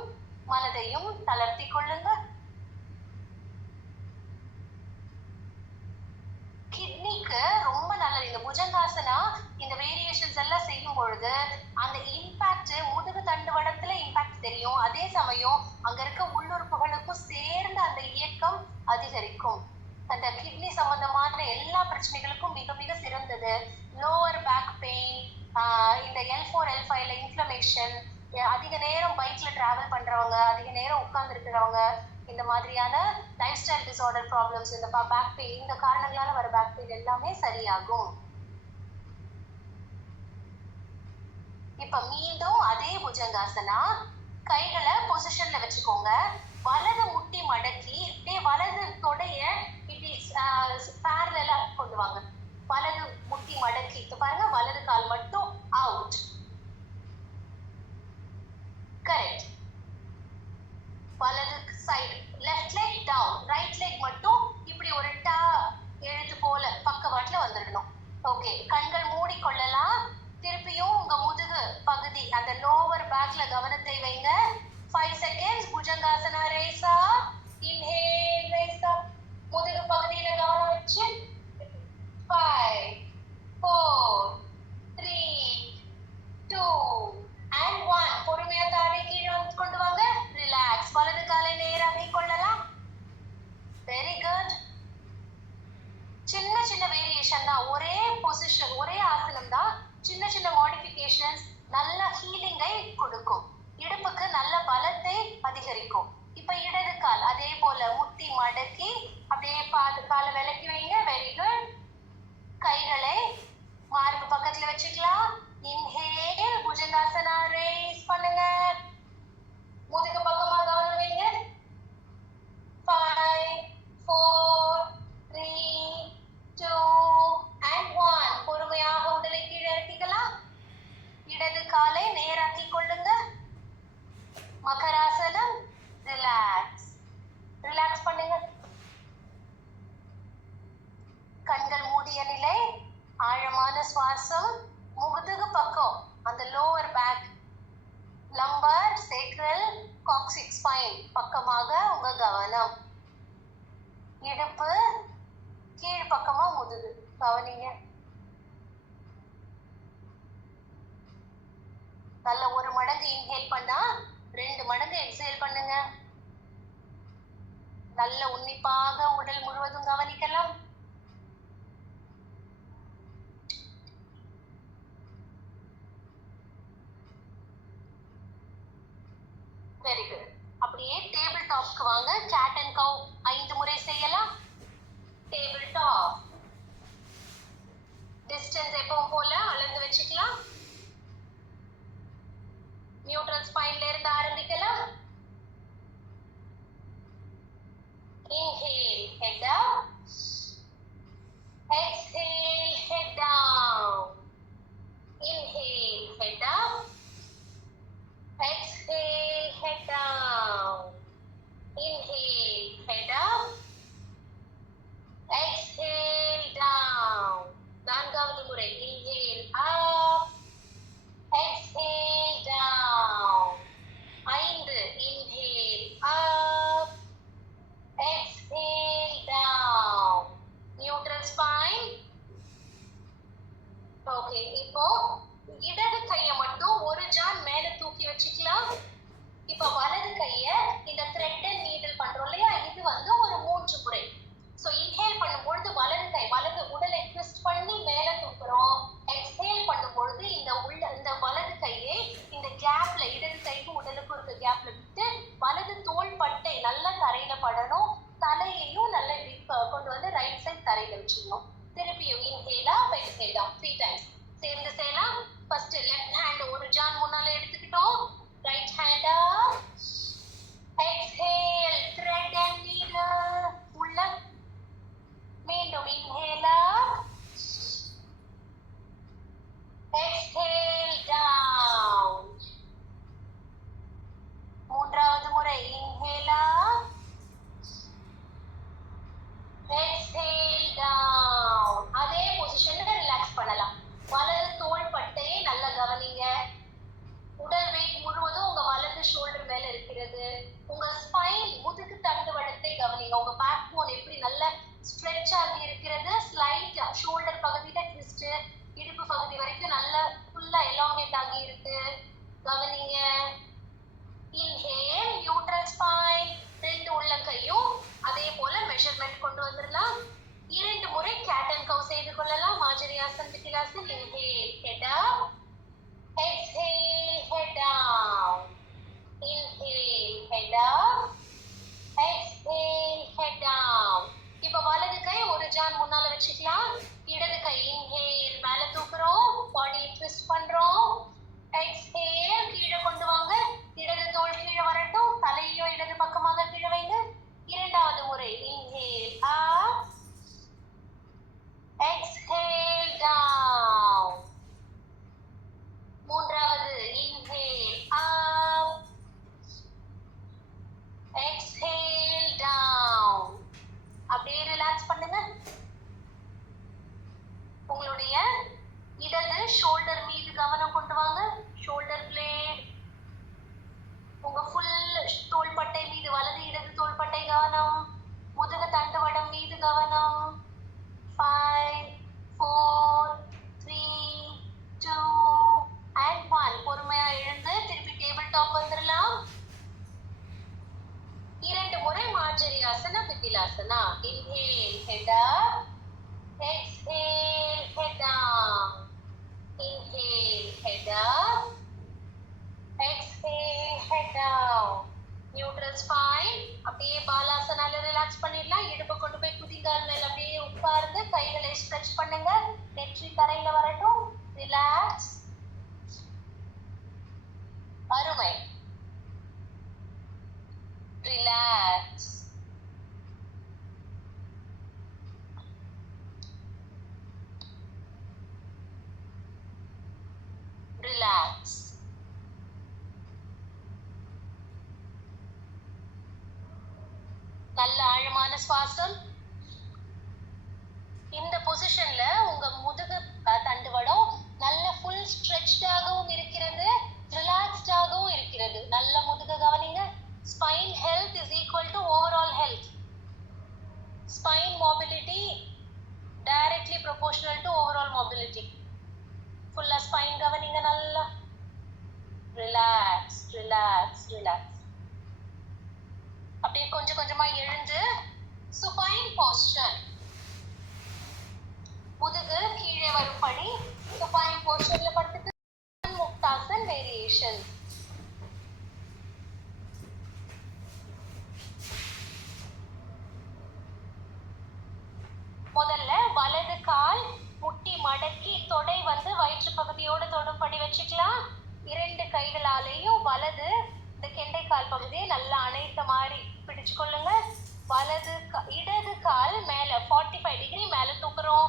மனதையும் தளர்த்தி கொள்ளுங்க. கிட்னிக்கு ரொம்ப நல்லது இந்த புஜங்காசனா. இந்த வேரியேஷன்ஸ் எல்லாம் செய்யும் பொழுது அந்த இம்பாக்ட் முதுகு தண்டு வடத்துல இம்பாக்ட் தெரியும். அதே சமயம் அங்க இருக்க உள்ளுறுப்புகளுக்கும் சேர்ந்து அந்த இயக்கம் அதிகரிக்கும். அந்த கிட்னி சம்பந்தமான எல்லா பிரச்சனைகளுக்கும் மிக மிக சிறந்தது. லோவர் பேக் பெயின், இந்த L4 L5ல இன்ஃப்ளமேஷன், அதிக நேரம் பைக்ல டிராவல் பண்றவங்க, அதிக நேரம் உட்கார்ந்து இருக்கிறவங்க, இந்த மாதிரியான லைஃப் ஸ்டைல் டிசார்டர் ப்ராப்ளம்ஸ், இந்த பேக் பெயின், இந்த காரணங்களால வர பேக் பெயின் எல்லாமே சரியாகும். இப்ப மீண்டும் அதே புஜங்காசனா. கைகளை பொசிஷன்ல வச்சுக்கோங்க. வலது முட்டி மடக்கி இப்படியே வலது தொடைய இப்படி பேரலா கொண்டு வாங்க. வலது முட்டி மடக்கி பாருங்க. வலது கால் மட்டும் அவுட். கரெக்ட். வலது side. Left leg down. Right leg மட்டும் இப்படி ஒரு டா எழுத்து போல பக்கவாட்டுல வந்துடணும். ஓகே. கண்கள் மூடிக்கொள்ளலாம். திருப்பியும் உங்க முதுகு பகுதி அந்த லோவர் பேக்ல கவனத்தை வைங்க. 5 seconds. புஜங்காசனா ரேஸ் அப். இன்ஹேல் ரேஸ் அப். முதுகு பகுதியில கவனம் வச்சு 5 4 3 2 and 1. பொறுமையா தாடை கீழே கொண்டு வாங்க. ரிலாக்ஸ். வலது காலை நேராக கொள்ளலாம். Very good. சின்ன சின்ன வேரியேஷன் தான். ஒரே பொசிஷன், ஒரே ஆசனம் தான். சின்ன சின்ன மாடிஃபிகேஷன்ஸ் நல்ல ஹீலிங்கை கொடுக்கும். இடுப்புக்கு நல்ல பலத்தை அதிகரிக்கும். இப்ப இடது கால் அதே போல முட்டி மடக்கி அப்படியே காலை விலக்கி வைங்க. Very good. கைகளை மார்பு பக்கத்துல வச்சுக்கலாம். இன்ஹேல். புஜங்காசனா ரேஸ் பண்ணுங்க. முதுகு பக்கமா கவனம் வைங்க. 5 4 3 2 and 1. பொறுமையாக உடலை கீழே இறக்கிக்கலாம். இடது காலை நேராக்கிக் கொள்ளுங்க. மகராசனம். ரிலாக்ஸ் பண்ணுங்க. கண்கள் மூடிய நிலை. ஆழமான சுவாசம். முதுகு பக்கம், அந்த lower back, lumbar, sacral, coccyx spine பக்கமாக உங்க கவனம். இடுப்பு கீழ் பக்கமா முதுகு கவனிங்க. நல்ல ஒரு மடங்கு இன்ஹேல் பண்ணா 2 மடங்கு எக்ஸேல் பண்ணுங்க. நல்ல உன்னிப்பாக உடல் முழுவதும் கவனிக்கலாம். Very good. அப்படியே டேபிள் டாப்க்கு வாங்க. கேட் அண்ட் கவ் 5 முறை செய்யலாம். Table top. டிஸ்டன்ஸ் எப்பவும் போல அளந்து வச்சுக்கலாம். நியூட்ரல் ஸ்பைன்ல இருந்து ஆரம்பிக்கலாம். Inhale, head up. Exhale, head down. Inhale, head up. Exhale, head down. Inhale, head up. Exhale, down. 4வது முறை. Inhale, up. Exhale, down. 5. Inhale, up. Exhale, down. Neutral spine. Okay, இப்போ இடது கையை மட்டும் ஒரு ஜான் மேல தூக்கி வச்சுக்கலாம். இப்போ வலது கையை இந்த த்ரெட் அண்ட் நீடில் பண்றோம் இல்லையா, இது வந்து ஒரு 3 முறை. ஸோ இன்ஹேல் பண்ணும்பொழுது வலது உடலை ட்விஸ்ட் பண்ணி மேல தூக்குறோம். எக்ஸ்ஹேல் பண்ணும்பொழுது இந்த வலது கையை இந்த கேப்ல, இடது கைக்கு உடலுக்கு இருக்க கேப்ல விட்டு வலது தோள் பட்டை நல்லா தரையில படணும். தலையையும் நல்லா கொண்டு வந்து ரைட் சைட் தரையில வச்சிடணும். திருப்பியும் இன்ஹேலா எக்ஸ்ஹேலா 3 டைம்ஸ் சேர்ந்து செய்யலாம். ஃபர்ஸ்ட் லெஃப்ட் ஹேண்ட் ஒரு ஜான் முன்னால எடுத்துக்கிட்டோம். ரைட் ஹேண்டா எக்ஸ்ஹேல், த்ரெட் அண்ட் நீடில் உள்ள. மீண்டும் இன்ஹேலா எக்ஸ்ஹேல், டவுன். 3வது முறை. இன்ஹேலா எக்ஸ்ஹேல், டவுன். அதே பொசிஷன்ல ரிலாக்ஸ் பண்ணலாம். வலது தோள் பட்டையை நல்லா கவனிங்க. உடல் வெயிட் முழுவதும் உங்க வலது ஷோல்டர் மேல இருக்கிறது. உங்க ஸ்பைன், முதுகு தண்டுவடத்தை கவனிங்க. உங்க பேக் போன் எப்படி நல்ல ஸ்ட்ரெச் ஆகி இருக்கிறது. ஸ்லைட் ஷோல்டர் பகுதியில ட்விஸ்ட், இடுப்பு பகுதி வரைக்கும் நல்லா ஃபுல்லா எலாங்கேட் ஆகி இருக்கு. கவனிங்க. Inhale, neutral spine. 2 உள்ளங்கையும் அதே போல மெஷர்மெண்ட் கொண்டு வந்துடலாம். 2 முறை கேட் அண்ட் கவ் செய்து கொள்ளலாம். Marjariasana, Bitilasana. Inhale, head up. Exhale, head down. Inhale, head up. Exhale, head down. இப்போ வலது கை ஒரு ஜான் முன்னால வச்சுக்கலாம். இடது கை இன்ஹேல் மேல தூக்குறோம். பாடி ட்விஸ்ட் பண்றோம். எக்ஸ்ஹேல், கீழே கொண்டு வாங்க. இடது தோள் கீழே வரட்டும். தலையோ இடது பக்கமாக கீழே வைங்க. 2வது முறை. Inhale, up. Exhale, down. 3வது. Inhale, up. Exhale, down. அப்படியே ரிலாக்ஸ் பண்ணுங்க. உங்களுடைய இடது ஷோல்டர் மீது கவனம் கொண்டு வாங்க. ஷோல்டர் பிளேட், உங்க ஃபுல் தோள்பட்டை மீது வலது இடது தோள்பட்டை கவனம். முதுகு தண்டுவடம் மீது கவனம். 5 4 3 2 and 1. பொறுமையா எழுந்து திருப்பி டேபிள் டாப் வந்துடலாம். 2 முறை Marjariasana, Bitilasana. Inhale, head up. Exhale, head down. Inhale, head up. Exhale, head down. Neutral spine. அப்படியே பாலாசனால ரிலாக்ஸ் பண்ணிடலாம். இடுப்பு கொண்டு போய் குதிங்கால் மேல அப்படியே உட்கார்ந்து கைகளை ஸ்ட்ரெச் பண்ணுங்க. நெற்றி தரையில வரட்டும். ரிலாக்ஸ். அருமை. ரிலாக்ஸ். ரிலாக்ஸ். நல்ல ஆழமான சுவாசம். இந்த பொசிஷன்ல உங்க முதுகு தண்டுவடம் நல்ல ஃபுல் ஸ்ட்ரெச்டாகவும் இருக்கிறது, ரிலாக்ஸ்டாகவும் இருக்கிறது. நல்ல முதுகு கவனிங்க. Spine health is equal to overall health. Spine mobility directly proportional to overall mobility. ஃபுல்லா ஸ்பைன் கவனிங்க. நல்லா ரிலாக்ஸ் ரிலாக்ஸ் ரிலாக்ஸ். அப்படியே கொஞ்சம் கொஞ்சமா எழுந்து சுபைன் போஸ்டர். முதுகு கீழே வரும்படி சுபைன் போஸ்டர்ல படுத்துட்டு முக்தாசன் வேரியேஷன். முதல்ல வலது கால் முட்டி மடக்கி தொடை வந்து வயிற்று பகுதியோடு தொடும்படி வச்சுக்கலாம். இரண்டு கைகளாலேயும் வலது இந்த கெண்டைக்கால் பகுதியை நல்லா அணைத்த மாதிரி பிடிச்சு கொள்ளுங்க. இடது கால் மேல 45 டிகிரி மேல தூக்குறோம்.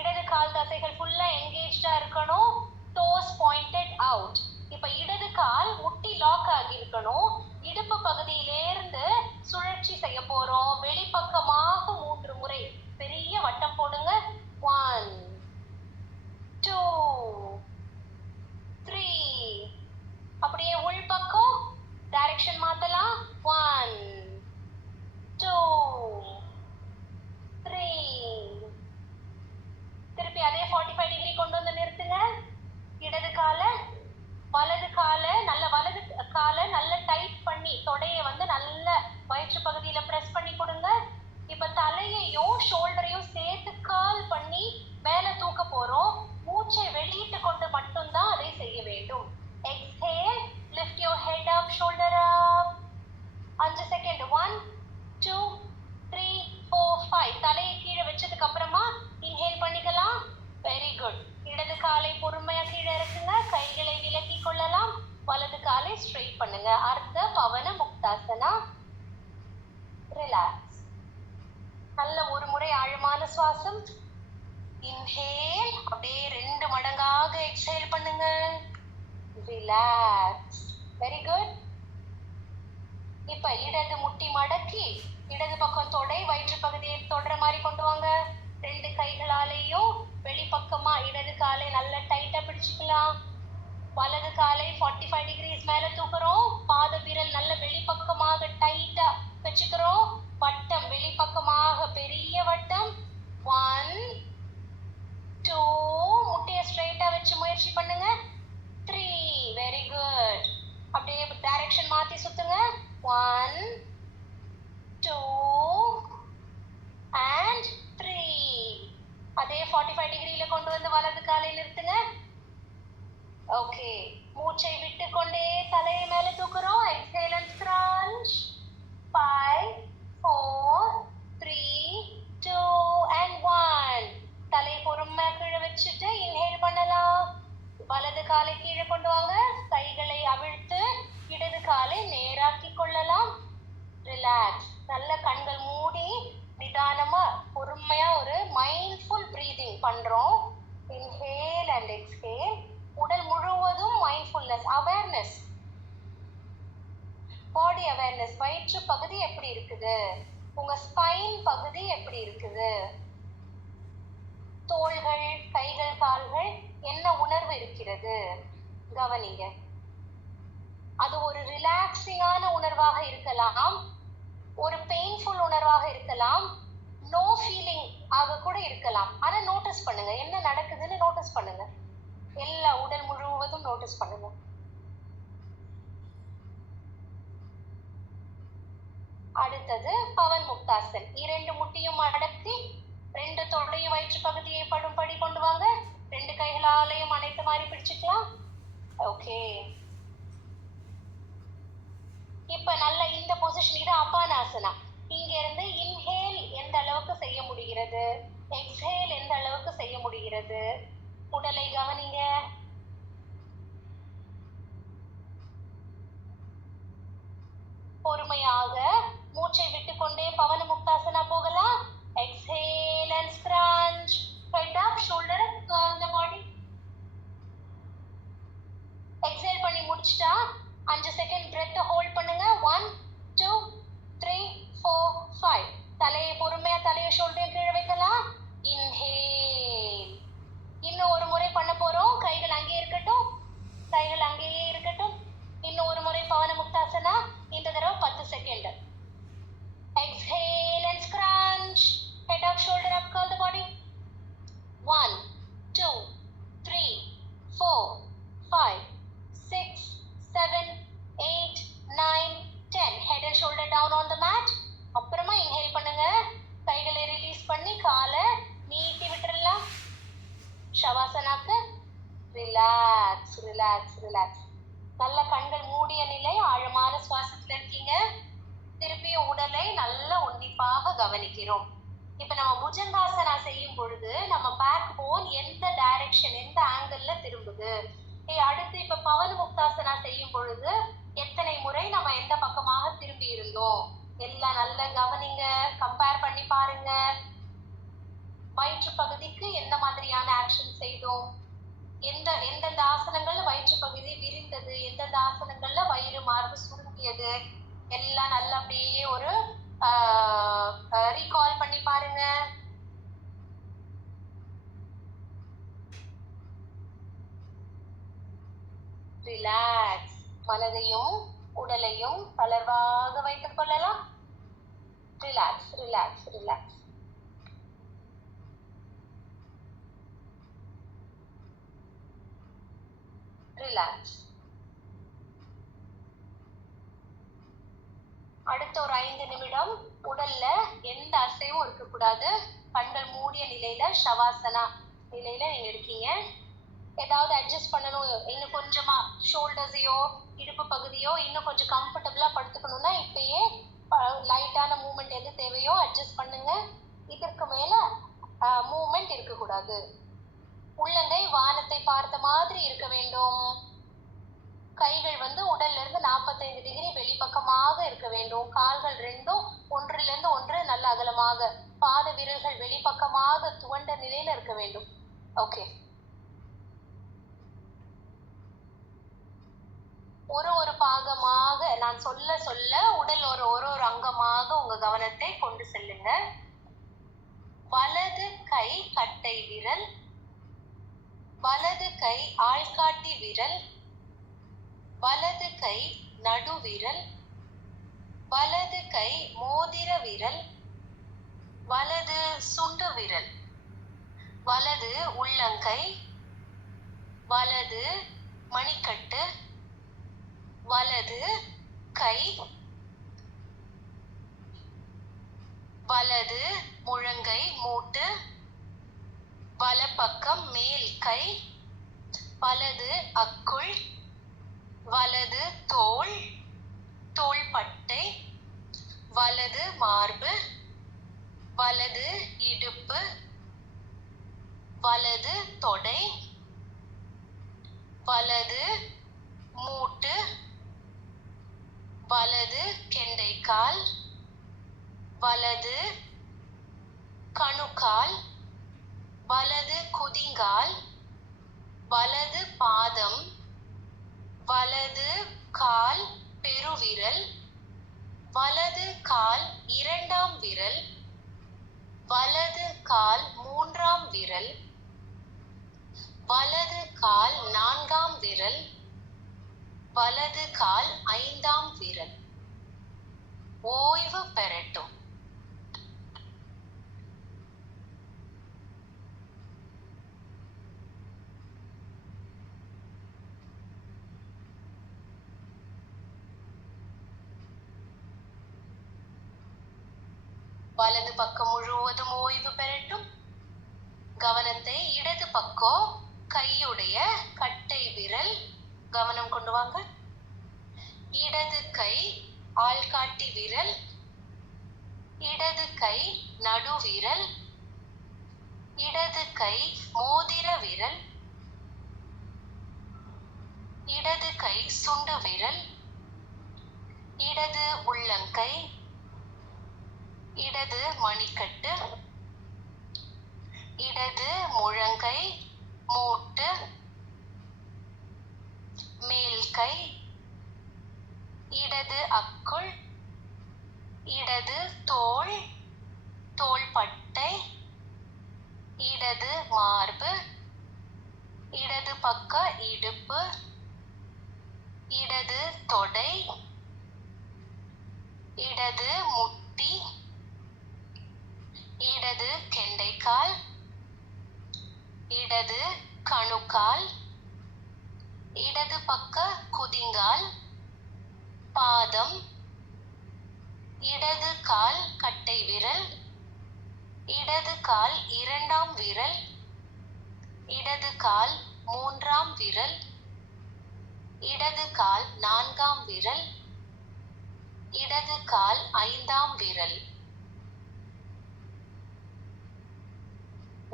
இடது கால் தசைகள் ஃபுல்லா என்கேஜ்டா இருக்கணும். Dose pointed out. இப்ப இடது கால் முட்டி லாக் ஆகி இருக்கணும். இடுப்பு பகுதியிலிருந்து சுழற்சி செய்ய போறோம். வெளிப்பக்கமாக 3 முறை பெரிய வட்டம் போடுங்க. 1 2 3. அப்படியே உள்பக்கம் டைரக்ஷன் மாத்தலாம். 1 2 3. திருப்பி அதே 45 டிகிரி கொண்டு வந்து நிறுத்துங்க. இடது காலை வலது காலை நல்ல டைட் பண்ணி தொடையை வந்து நல்ல வயிற்று பகுதியில பிரஸ் பண்ணி கொடுங்க. இப்ப தலையையும் ஷோல்டரையும் சேர்த்து கால் பண்ணி மேல தூக்க போறோம். மூச்சை வெளியிட்டு கொண்டு மட்டும்தான் அதை செய்ய வேண்டும். Exhale, lift your head up, shoulder up. 5 second. 1 2 3 4 5. தலையை கீழே வச்சதுக்கு அப்புறமா இன்ஹேல் பண்ணிக்கலாம். Very good. இடது காலை பொறுமையா கீழே இருக்குங்க. கைகளை விலக்கி கொள்ளலாம். வலது காலை ஸ்ட்ரெயிட் பண்ணுங்க. அர்த்த பவன முக்தாசனா. ரிலாக்ஸ். நல்ல ஒரு முறை ஆழமான சுவாசம். இன்ஹேல். அப்படியே 2 மடங்காக எக்ஸேல் பண்ணுங்க. ரிலாக்ஸ். Very good. இப்ப இடது முட்டி மடக்கி இடது பக்கம் தொடை வயிற்று பகுதியை தொடர மாதிரி கொண்டு வாங்க. 2 கைகளாலேயும் வெளிப்பக்கமா இடது காலை நல்ல டைட்டா பிடிச்சுக்கலாம். வலது காலை 45 டிகிரிஸ் மேல தூக்குறோம். பாத விரல் நல்ல வெளிப்பக்கமாக டைட்டா வச்சுக்கிறோம். வட்டம் வெளிப்பக்கமாக பெரிய வட்டம். 1 2. முட்டையை ஸ்ட்ரைட்டா வச்சு முயற்சி பண்ணுங்க. 3. Very good. அப்படியே டைரக்ஷன் மாத்தி சுத்துங்க. 1 2 and 3. அதே 45 டிகிரியில கொண்டு வந்து வலது காலை நிறுத்துங்க. ஓகே. மூச்சை விட்டு கொண்டே தலையை மேல தூக்குறோம். Exhale and scrunch. 5 4 3 2 and 1. தலை பொறுமை கீழே வச்சுட்டு இன்ஹேல் பண்ணலாம். வலது காலை கீழே கொண்டு வாங்க. கைகளை அவிழ்த்து இடது காலை நேராக்கி கொள்ளலாம். ரிலாக்ஸ். நல்ல கண்கள் மூடி நிதானமா பொறுமையா ஒரு மைண்ட்ஃபுல் பிரீதிங் பண்றோம். Inhale and exhale. உடல் முழுவதும் மைண்ட்ஃபுல்னஸ், அவேர்னஸ், பாடி அவேர்னஸ். வயிற்று பகுதி எப்படி இருக்குது, உங்க ஸ்பைன் பகுதி எப்படி இருக்குது, தோள்கள், கைகள், கால்கள் என்ன உணர்வு இருக்கிறது கவனிங்க. அது ஒரு ரிலாக்ஸிங்கான உணர்வாக இருக்கலாம், ஒரு பெயின்ஃபுல் உணர்வாக இருக்கலாம், நோ ஃபீலிங் ஆக கூட இருக்கலாம். ஆனா நோட்டீஸ் பண்ணுங்க, என்ன நடக்குதுன்னு நோட்டீஸ் பண்ணுங்க. எல்லா உடல் முழுவதும் நோட்டீஸ் பண்ணுங்க. அடுத்தது பவன் முக்தாசன். 2 முட்டியும் அடக்கி 2 தொடையும் வயிற்று பகுதியை படும்படி கொண்டு வாங்க. 2 கைகளாலையும் அனைத்த மாதிரி பிடிச்சுக்கலாம். ஓகே. இப்ப நல்ல இந்த பொசிஷன், இது அபானாசனா. இங்க இருந்து இன்ஹேல் எந்த அளவுக்கு செய்ய முடிகிறது, எக்ஸ்ஹேல் எந்த அளவுக்கு செய்ய முடிகிறது, உடலை கவனிங்க. பொறுமை பொறுமையாக மூச்சை விட்டுக்கொண்டே பவன முக்தாசனா போகலாம். Exhale and scrunch. Head up, shoulder up, curl the body. Exhale பண்ணி முடிச்சிட்டா 5 செகண்ட் பிரெத் ஹோல்ட் பண்ணுங்க. 1 2 3 4 5. தலையை பொறுமையா ஷோல்டர் கீழே வைக்கலாம். இன்ஹேல். இன்னும் ஒரு முறை பண்ண போறோம். கைகள் அங்கேயே இருக்கட்டும். இன்னும் ஒரு முறை பவன முக்தாசனா. இந்த தடவை 10 second. Exhale and scrunch. Head up, shoulder up, curl the body. 1 2 3 4 5 6 7 8 9 10. Head and shoulder down on the mat. அப்புறமா இன்ஹேல் பண்ணுங்க. கைகளை ரிலீஸ் பண்ணி காலை நீட்டி விட்டுறலாம். ஷவாசனாக்கு ரிலாக்ஸ் ரிலாக்ஸ் ரிலாக்ஸ். நல்ல கண்கள் மூடிய நிலை. ஆழமான சுவாசத்துல இருக்கீங்க. திருப்பிய உடலை நல்ல உன்னிப்பாக கவனிக்கிறோம். இப்ப நம்ம புஜங்காசனா செய்யும் பொழுது நம்ம பேக் போன் எந்த டைரக்ஷன், எந்த ஆங்கிள் திரும்புது. அடுத்து இப்ப பவன முக்தாசனா செய்யும் பொழுது எத்தனை முறை நம்ம எந்த பக்கமாக திரும்பி இருந்தோம் எல்லாம் நல்ல கவனிங்க. கம்பேர் பண்ணி பாருங்க. வயிற்று பகுதிக்கு எந்த மாதிரியான ஆக்ஷன் செய்தோம், எந்தெந்த ஆசனங்கள்ல வயிற்று பகுதி விரிந்தது, எந்தெந்த ஆசனங்கள்ல வயிறு மார்பு சுருங்கியது, எல்லாம் நல்லா அப்படியே ஒரு ரீகால் பண்ணி பாருங்க. ரிலாக்ஸ். மனதையும் உடலையும் தளர்வாக வைத்துக் கொள்ளலாம். Relax relax relax. ரிலாக்ஸ். அடுத்த ஒரு 5 நிமிடம் உடல்ல எந்த அசைவும் இருக்கக்கூடாது. கண்கள் மூடிய நிலையில ஷவாசனா நிலையில நீங்க இருக்கீங்க. ஏதாவது அட்ஜஸ்ட் பண்ணணும், இன்னும் கொஞ்சமா ஷோல்டர்ஸையோ இடுப்பு பகுதியோ இன்னும் கொஞ்சம் கம்ஃபர்டபுளா படுத்துக்கணும்னா இப்பயே லைட்டான மூவ்மெண்ட் எது தேவையோ அட்ஜஸ்ட் பண்ணுங்க. இதற்கு மேல மூவ்மெண்ட் இருக்கக்கூடாது. உள்ளங்கை வானத்தை பார்த்த மாதிரி இருக்க வேண்டும். கைகள் உடல்ல இருந்து 45 டிகிரி வெளிப்பக்கமாக இருக்க வேண்டும். கால்கள் ரெண்டும் ஒன்றிலிருந்து ஒன்று நல்ல அகலமாக, பாத விரல்கள் வெளிப்பக்கமாக துவண்ட நிலையில இருக்க வேண்டும். ஓகே. ஒரு பாகமாக நான் சொல்ல சொல்ல உடல் ஒரு அங்கமாக உங்க கவனத்தை கொண்டு செல்லுங்க. வலது கை கட்டை விரல், வலது கை ஆள்காட்டி விரல், வலது கை நடுவிரல், வலது கை மோதிர விரல், வலது சுண்டு விரல், வலது உள்ளங்கை, வலது மணிக்கட்டு, வலது கை, வலது முழங்கை மூட்டு, வலப்பக்கம் மேல் கை, வலது அக்குள், வலது தோள், தோள்பட்டை, வலது மார்பு, வலது இடுப்பு, வலது தொடை, வலது மூட்டு, வலது கெண்டைக்கால், வலது கணுக்கால், வலது குதிங்கால், வலது பாதம், வலது கால் பெருவிரல், வலது கால் 2ஆம் விரல், வலது கால் 3ஆம் விரல், வலது கால் 4ஆம் விரல், வலது கால் 5ஆம் விரல். ஓய்வு பெறட்டும். வலது பக்கம் முழுவதும் ஓய்வு பெறட்டும். கவனத்தை இடது பக்கம் கையுடைய கட்டை விரல் கவனம் கொண்டு வாங்க. இடது கை ஆள்காட்டி விரல், இடது கை நடுவிரல், இடது கை மோதிர விரல், இடது கை சுண்டு விரல், இடது உள்ளங்கை, இடது மணிக்கட்டு, இடது முழங்கை, மூட்டு, மேல் கை, இடது அக்குள், இடது தோள், தோள்பட்டை, இடது மார்பு, இடது பக்க இடுப்பு, இடது தொடை, இடது முட்டி, இடது கெண்டைக்கால், இடது கணுக்கால், இடது பக்க குதிங்கால், பாதம், இடது கால் கட்டை விரல், இடது கால் இரண்டாம் விரல், இடது கால் மூன்றாம் விரல், இடது கால் நான்காம் விரல், இடது கால் ஐந்தாம் விரல்.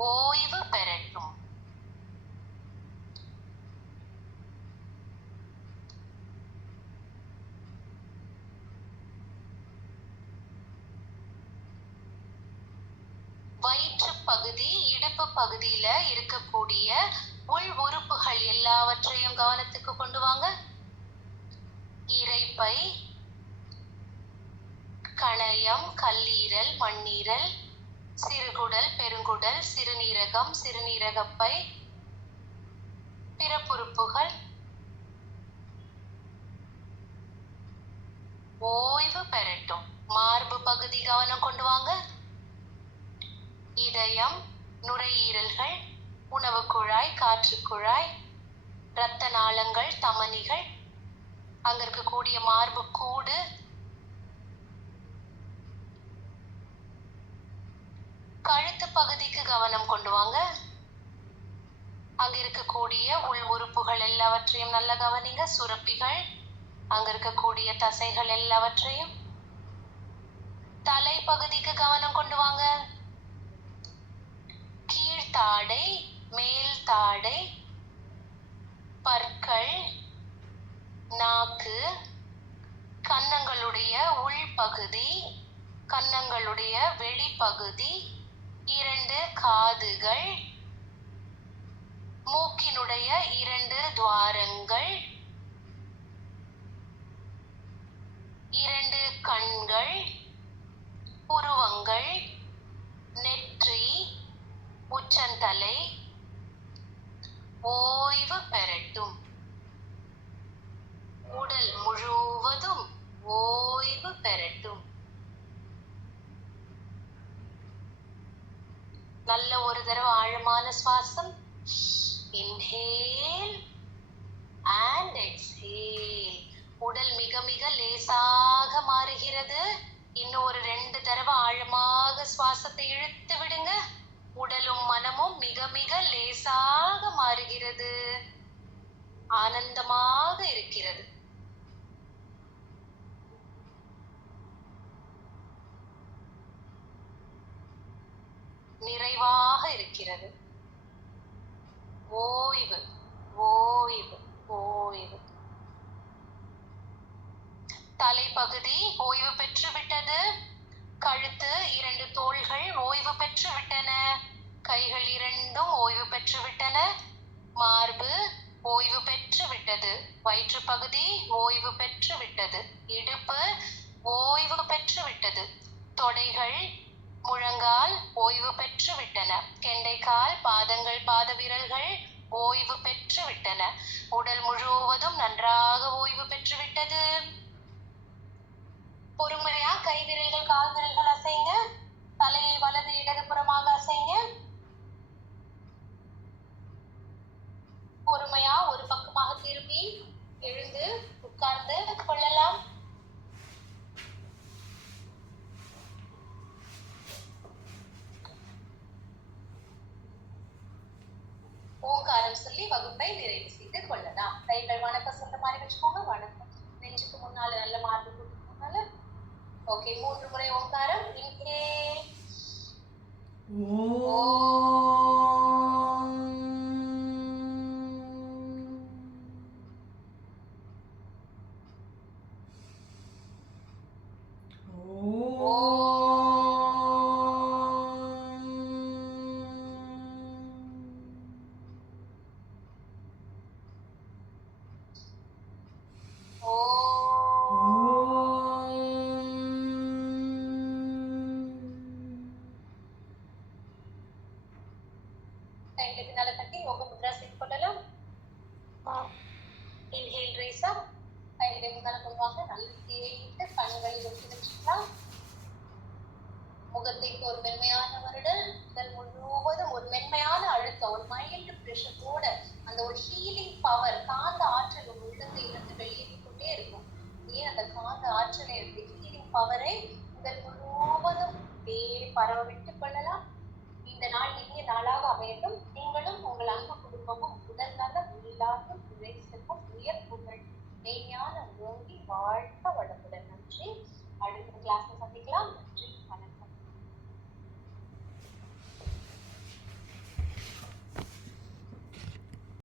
ஓய்வு பெறட்டும். வயிற்று பகுதி, இடுப்பு பகுதியில இருக்கக்கூடிய உள் உறுப்புகள் எல்லாவற்றையும் கவனத்துக்கு கொண்டு வாங்க. இரைப்பை, கணையம், கல்லீரல், மண்ணீரல், சிறுகுடல், பெருங்குடல், சிறுநீரகம், சிறுநீரகப்பை, பிறப்புறுப்புகள். ஓய்வு பெறட்டும். மார்பு பகுதி கவனம் கொண்டு வாங்க. இதயம், நுரையீரல்கள், உணவு குழாய், காற்று குழாய், இரத்த நாளங்கள், தமனிகள், அங்க இருக்கக்கூடிய மார்பு கூடு, கழுத்து பகுதிக்கு கவனம் கொண்டு வாங்க. அங்க இருக்கக்கூடிய உள் உறுப்புகள் எல்லாவற்றையும் நல்லா கவனிங்க. சுரப்பிகள், அங்க இருக்கக்கூடிய தசைகள் எல்லாவற்றையும். தலை பகுதிக்கு கவனம் கொண்டு வாங்க. கீழ்த்தாடை, மேல் தாடை, பற்கள், நாக்கு, கன்னங்களுடைய உள்பகுதி, கன்னங்களுடைய வெளிப்பகுதி, இரண்டு காதுகள், மூக்கினுடைய இரண்டு துவாரங்கள், இரண்டு கண்கள், புருவங்கள், நெற்றி, உச்சந்தலை. ஓய்வு பெறட்டும். உடல் முழுவதும் ஓய்வு பெறட்டும். நல்ல ஒரு தடவை ஆழமான சுவாசம். Inhale and exhale. உடல் மிக மிக லேசாக மாறுகிறது. இன்னும் ஒரு 2 தடவை ஆழமாக சுவாசத்தை இழுத்து விடுங்க. உடலும் மனமும் மிக மிக லேசாக மாறுகிறது. ஆனந்தமாக இருக்கிறது. நிறைவாக இருக்கிறது. ஓய்வு, ஓய்வு, ஓய்வு. தலைப்பகுதி ஓய்வு பெற்று விட்டது. கழுத்து, 2 தோள்கள் ஓய்வு பெற்று விட்டன. கைகள் இரண்டும் ஓய்வு பெற்று விட்டன. மார்பு ஓய்வு பெற்று விட்டது. வயிற்று பகுதி ஓய்வு பெற்று விட்டது. இடுப்பு ஓய்வு பெற்று விட்டது. தொடைகள், முழங்கால் ஓய்வு பெற்று விட்டன. கெண்டைக்கால், பாதங்கள், பாத விரல்கள் ஓய்வு பெற்று விட்டன. உடல் முழுவதும் நன்றாக ஓய்வு பெற்று விட்டது. பொறுமையா கை விரல்கள், கால் விரல்கள் அசைங்க. தலையை வலது இடது புறமாக அசைங்க. பொறுமையா ஒரு பக்கமாக திரும்பி எழுந்து உட்கார்ந்து கொள்ளலாம். ஓங்காரம் சொல்லி வகுப்பை நிறைவு செய்து கொள்ளலாம். கைகள் வணக்கம் சொல்ற மாதிரி வச்சுக்கோங்க. வணக்கம். நெஞ்சுக்கு முன்னால நல்ல மார்பு கூட்டுக்கு முன்னால. ஓகே, 3 முறை ஓங்காரம். இன்ஹேல். கொள்ளுவாங்க. நல்ல தேய்த்து கண்களை ஒட்டி வச்சுக்கலாம். முகத்தைக்கு ஒரு மென்மையான வருடல், உடல் முழுவதும் ஒரு மென்மையான அழுத்தம், ஒரு மைல்டு பிரஷரோட அந்த ஒரு ஹீலிங் பவர், காந்த ஆற்றல் உள்ளத்தை இருந்து வெளியேறிக் கொண்டே இருக்கும். ஏன் அந்த காந்த ஆற்றலை, ஹீலிங் பவரை உடல் முழுவதும் அப்படியே பரவ விட்டுக் கொள்ளலாம். இந்த நாள் இனிய நாளாக அமையட்டும். நீங்களும் உங்கள் அன்பு குடும்பமும் உடல் நலம் இல்லாத உயர் புகழ் மெய்ஞான ஓங்கி வாழ்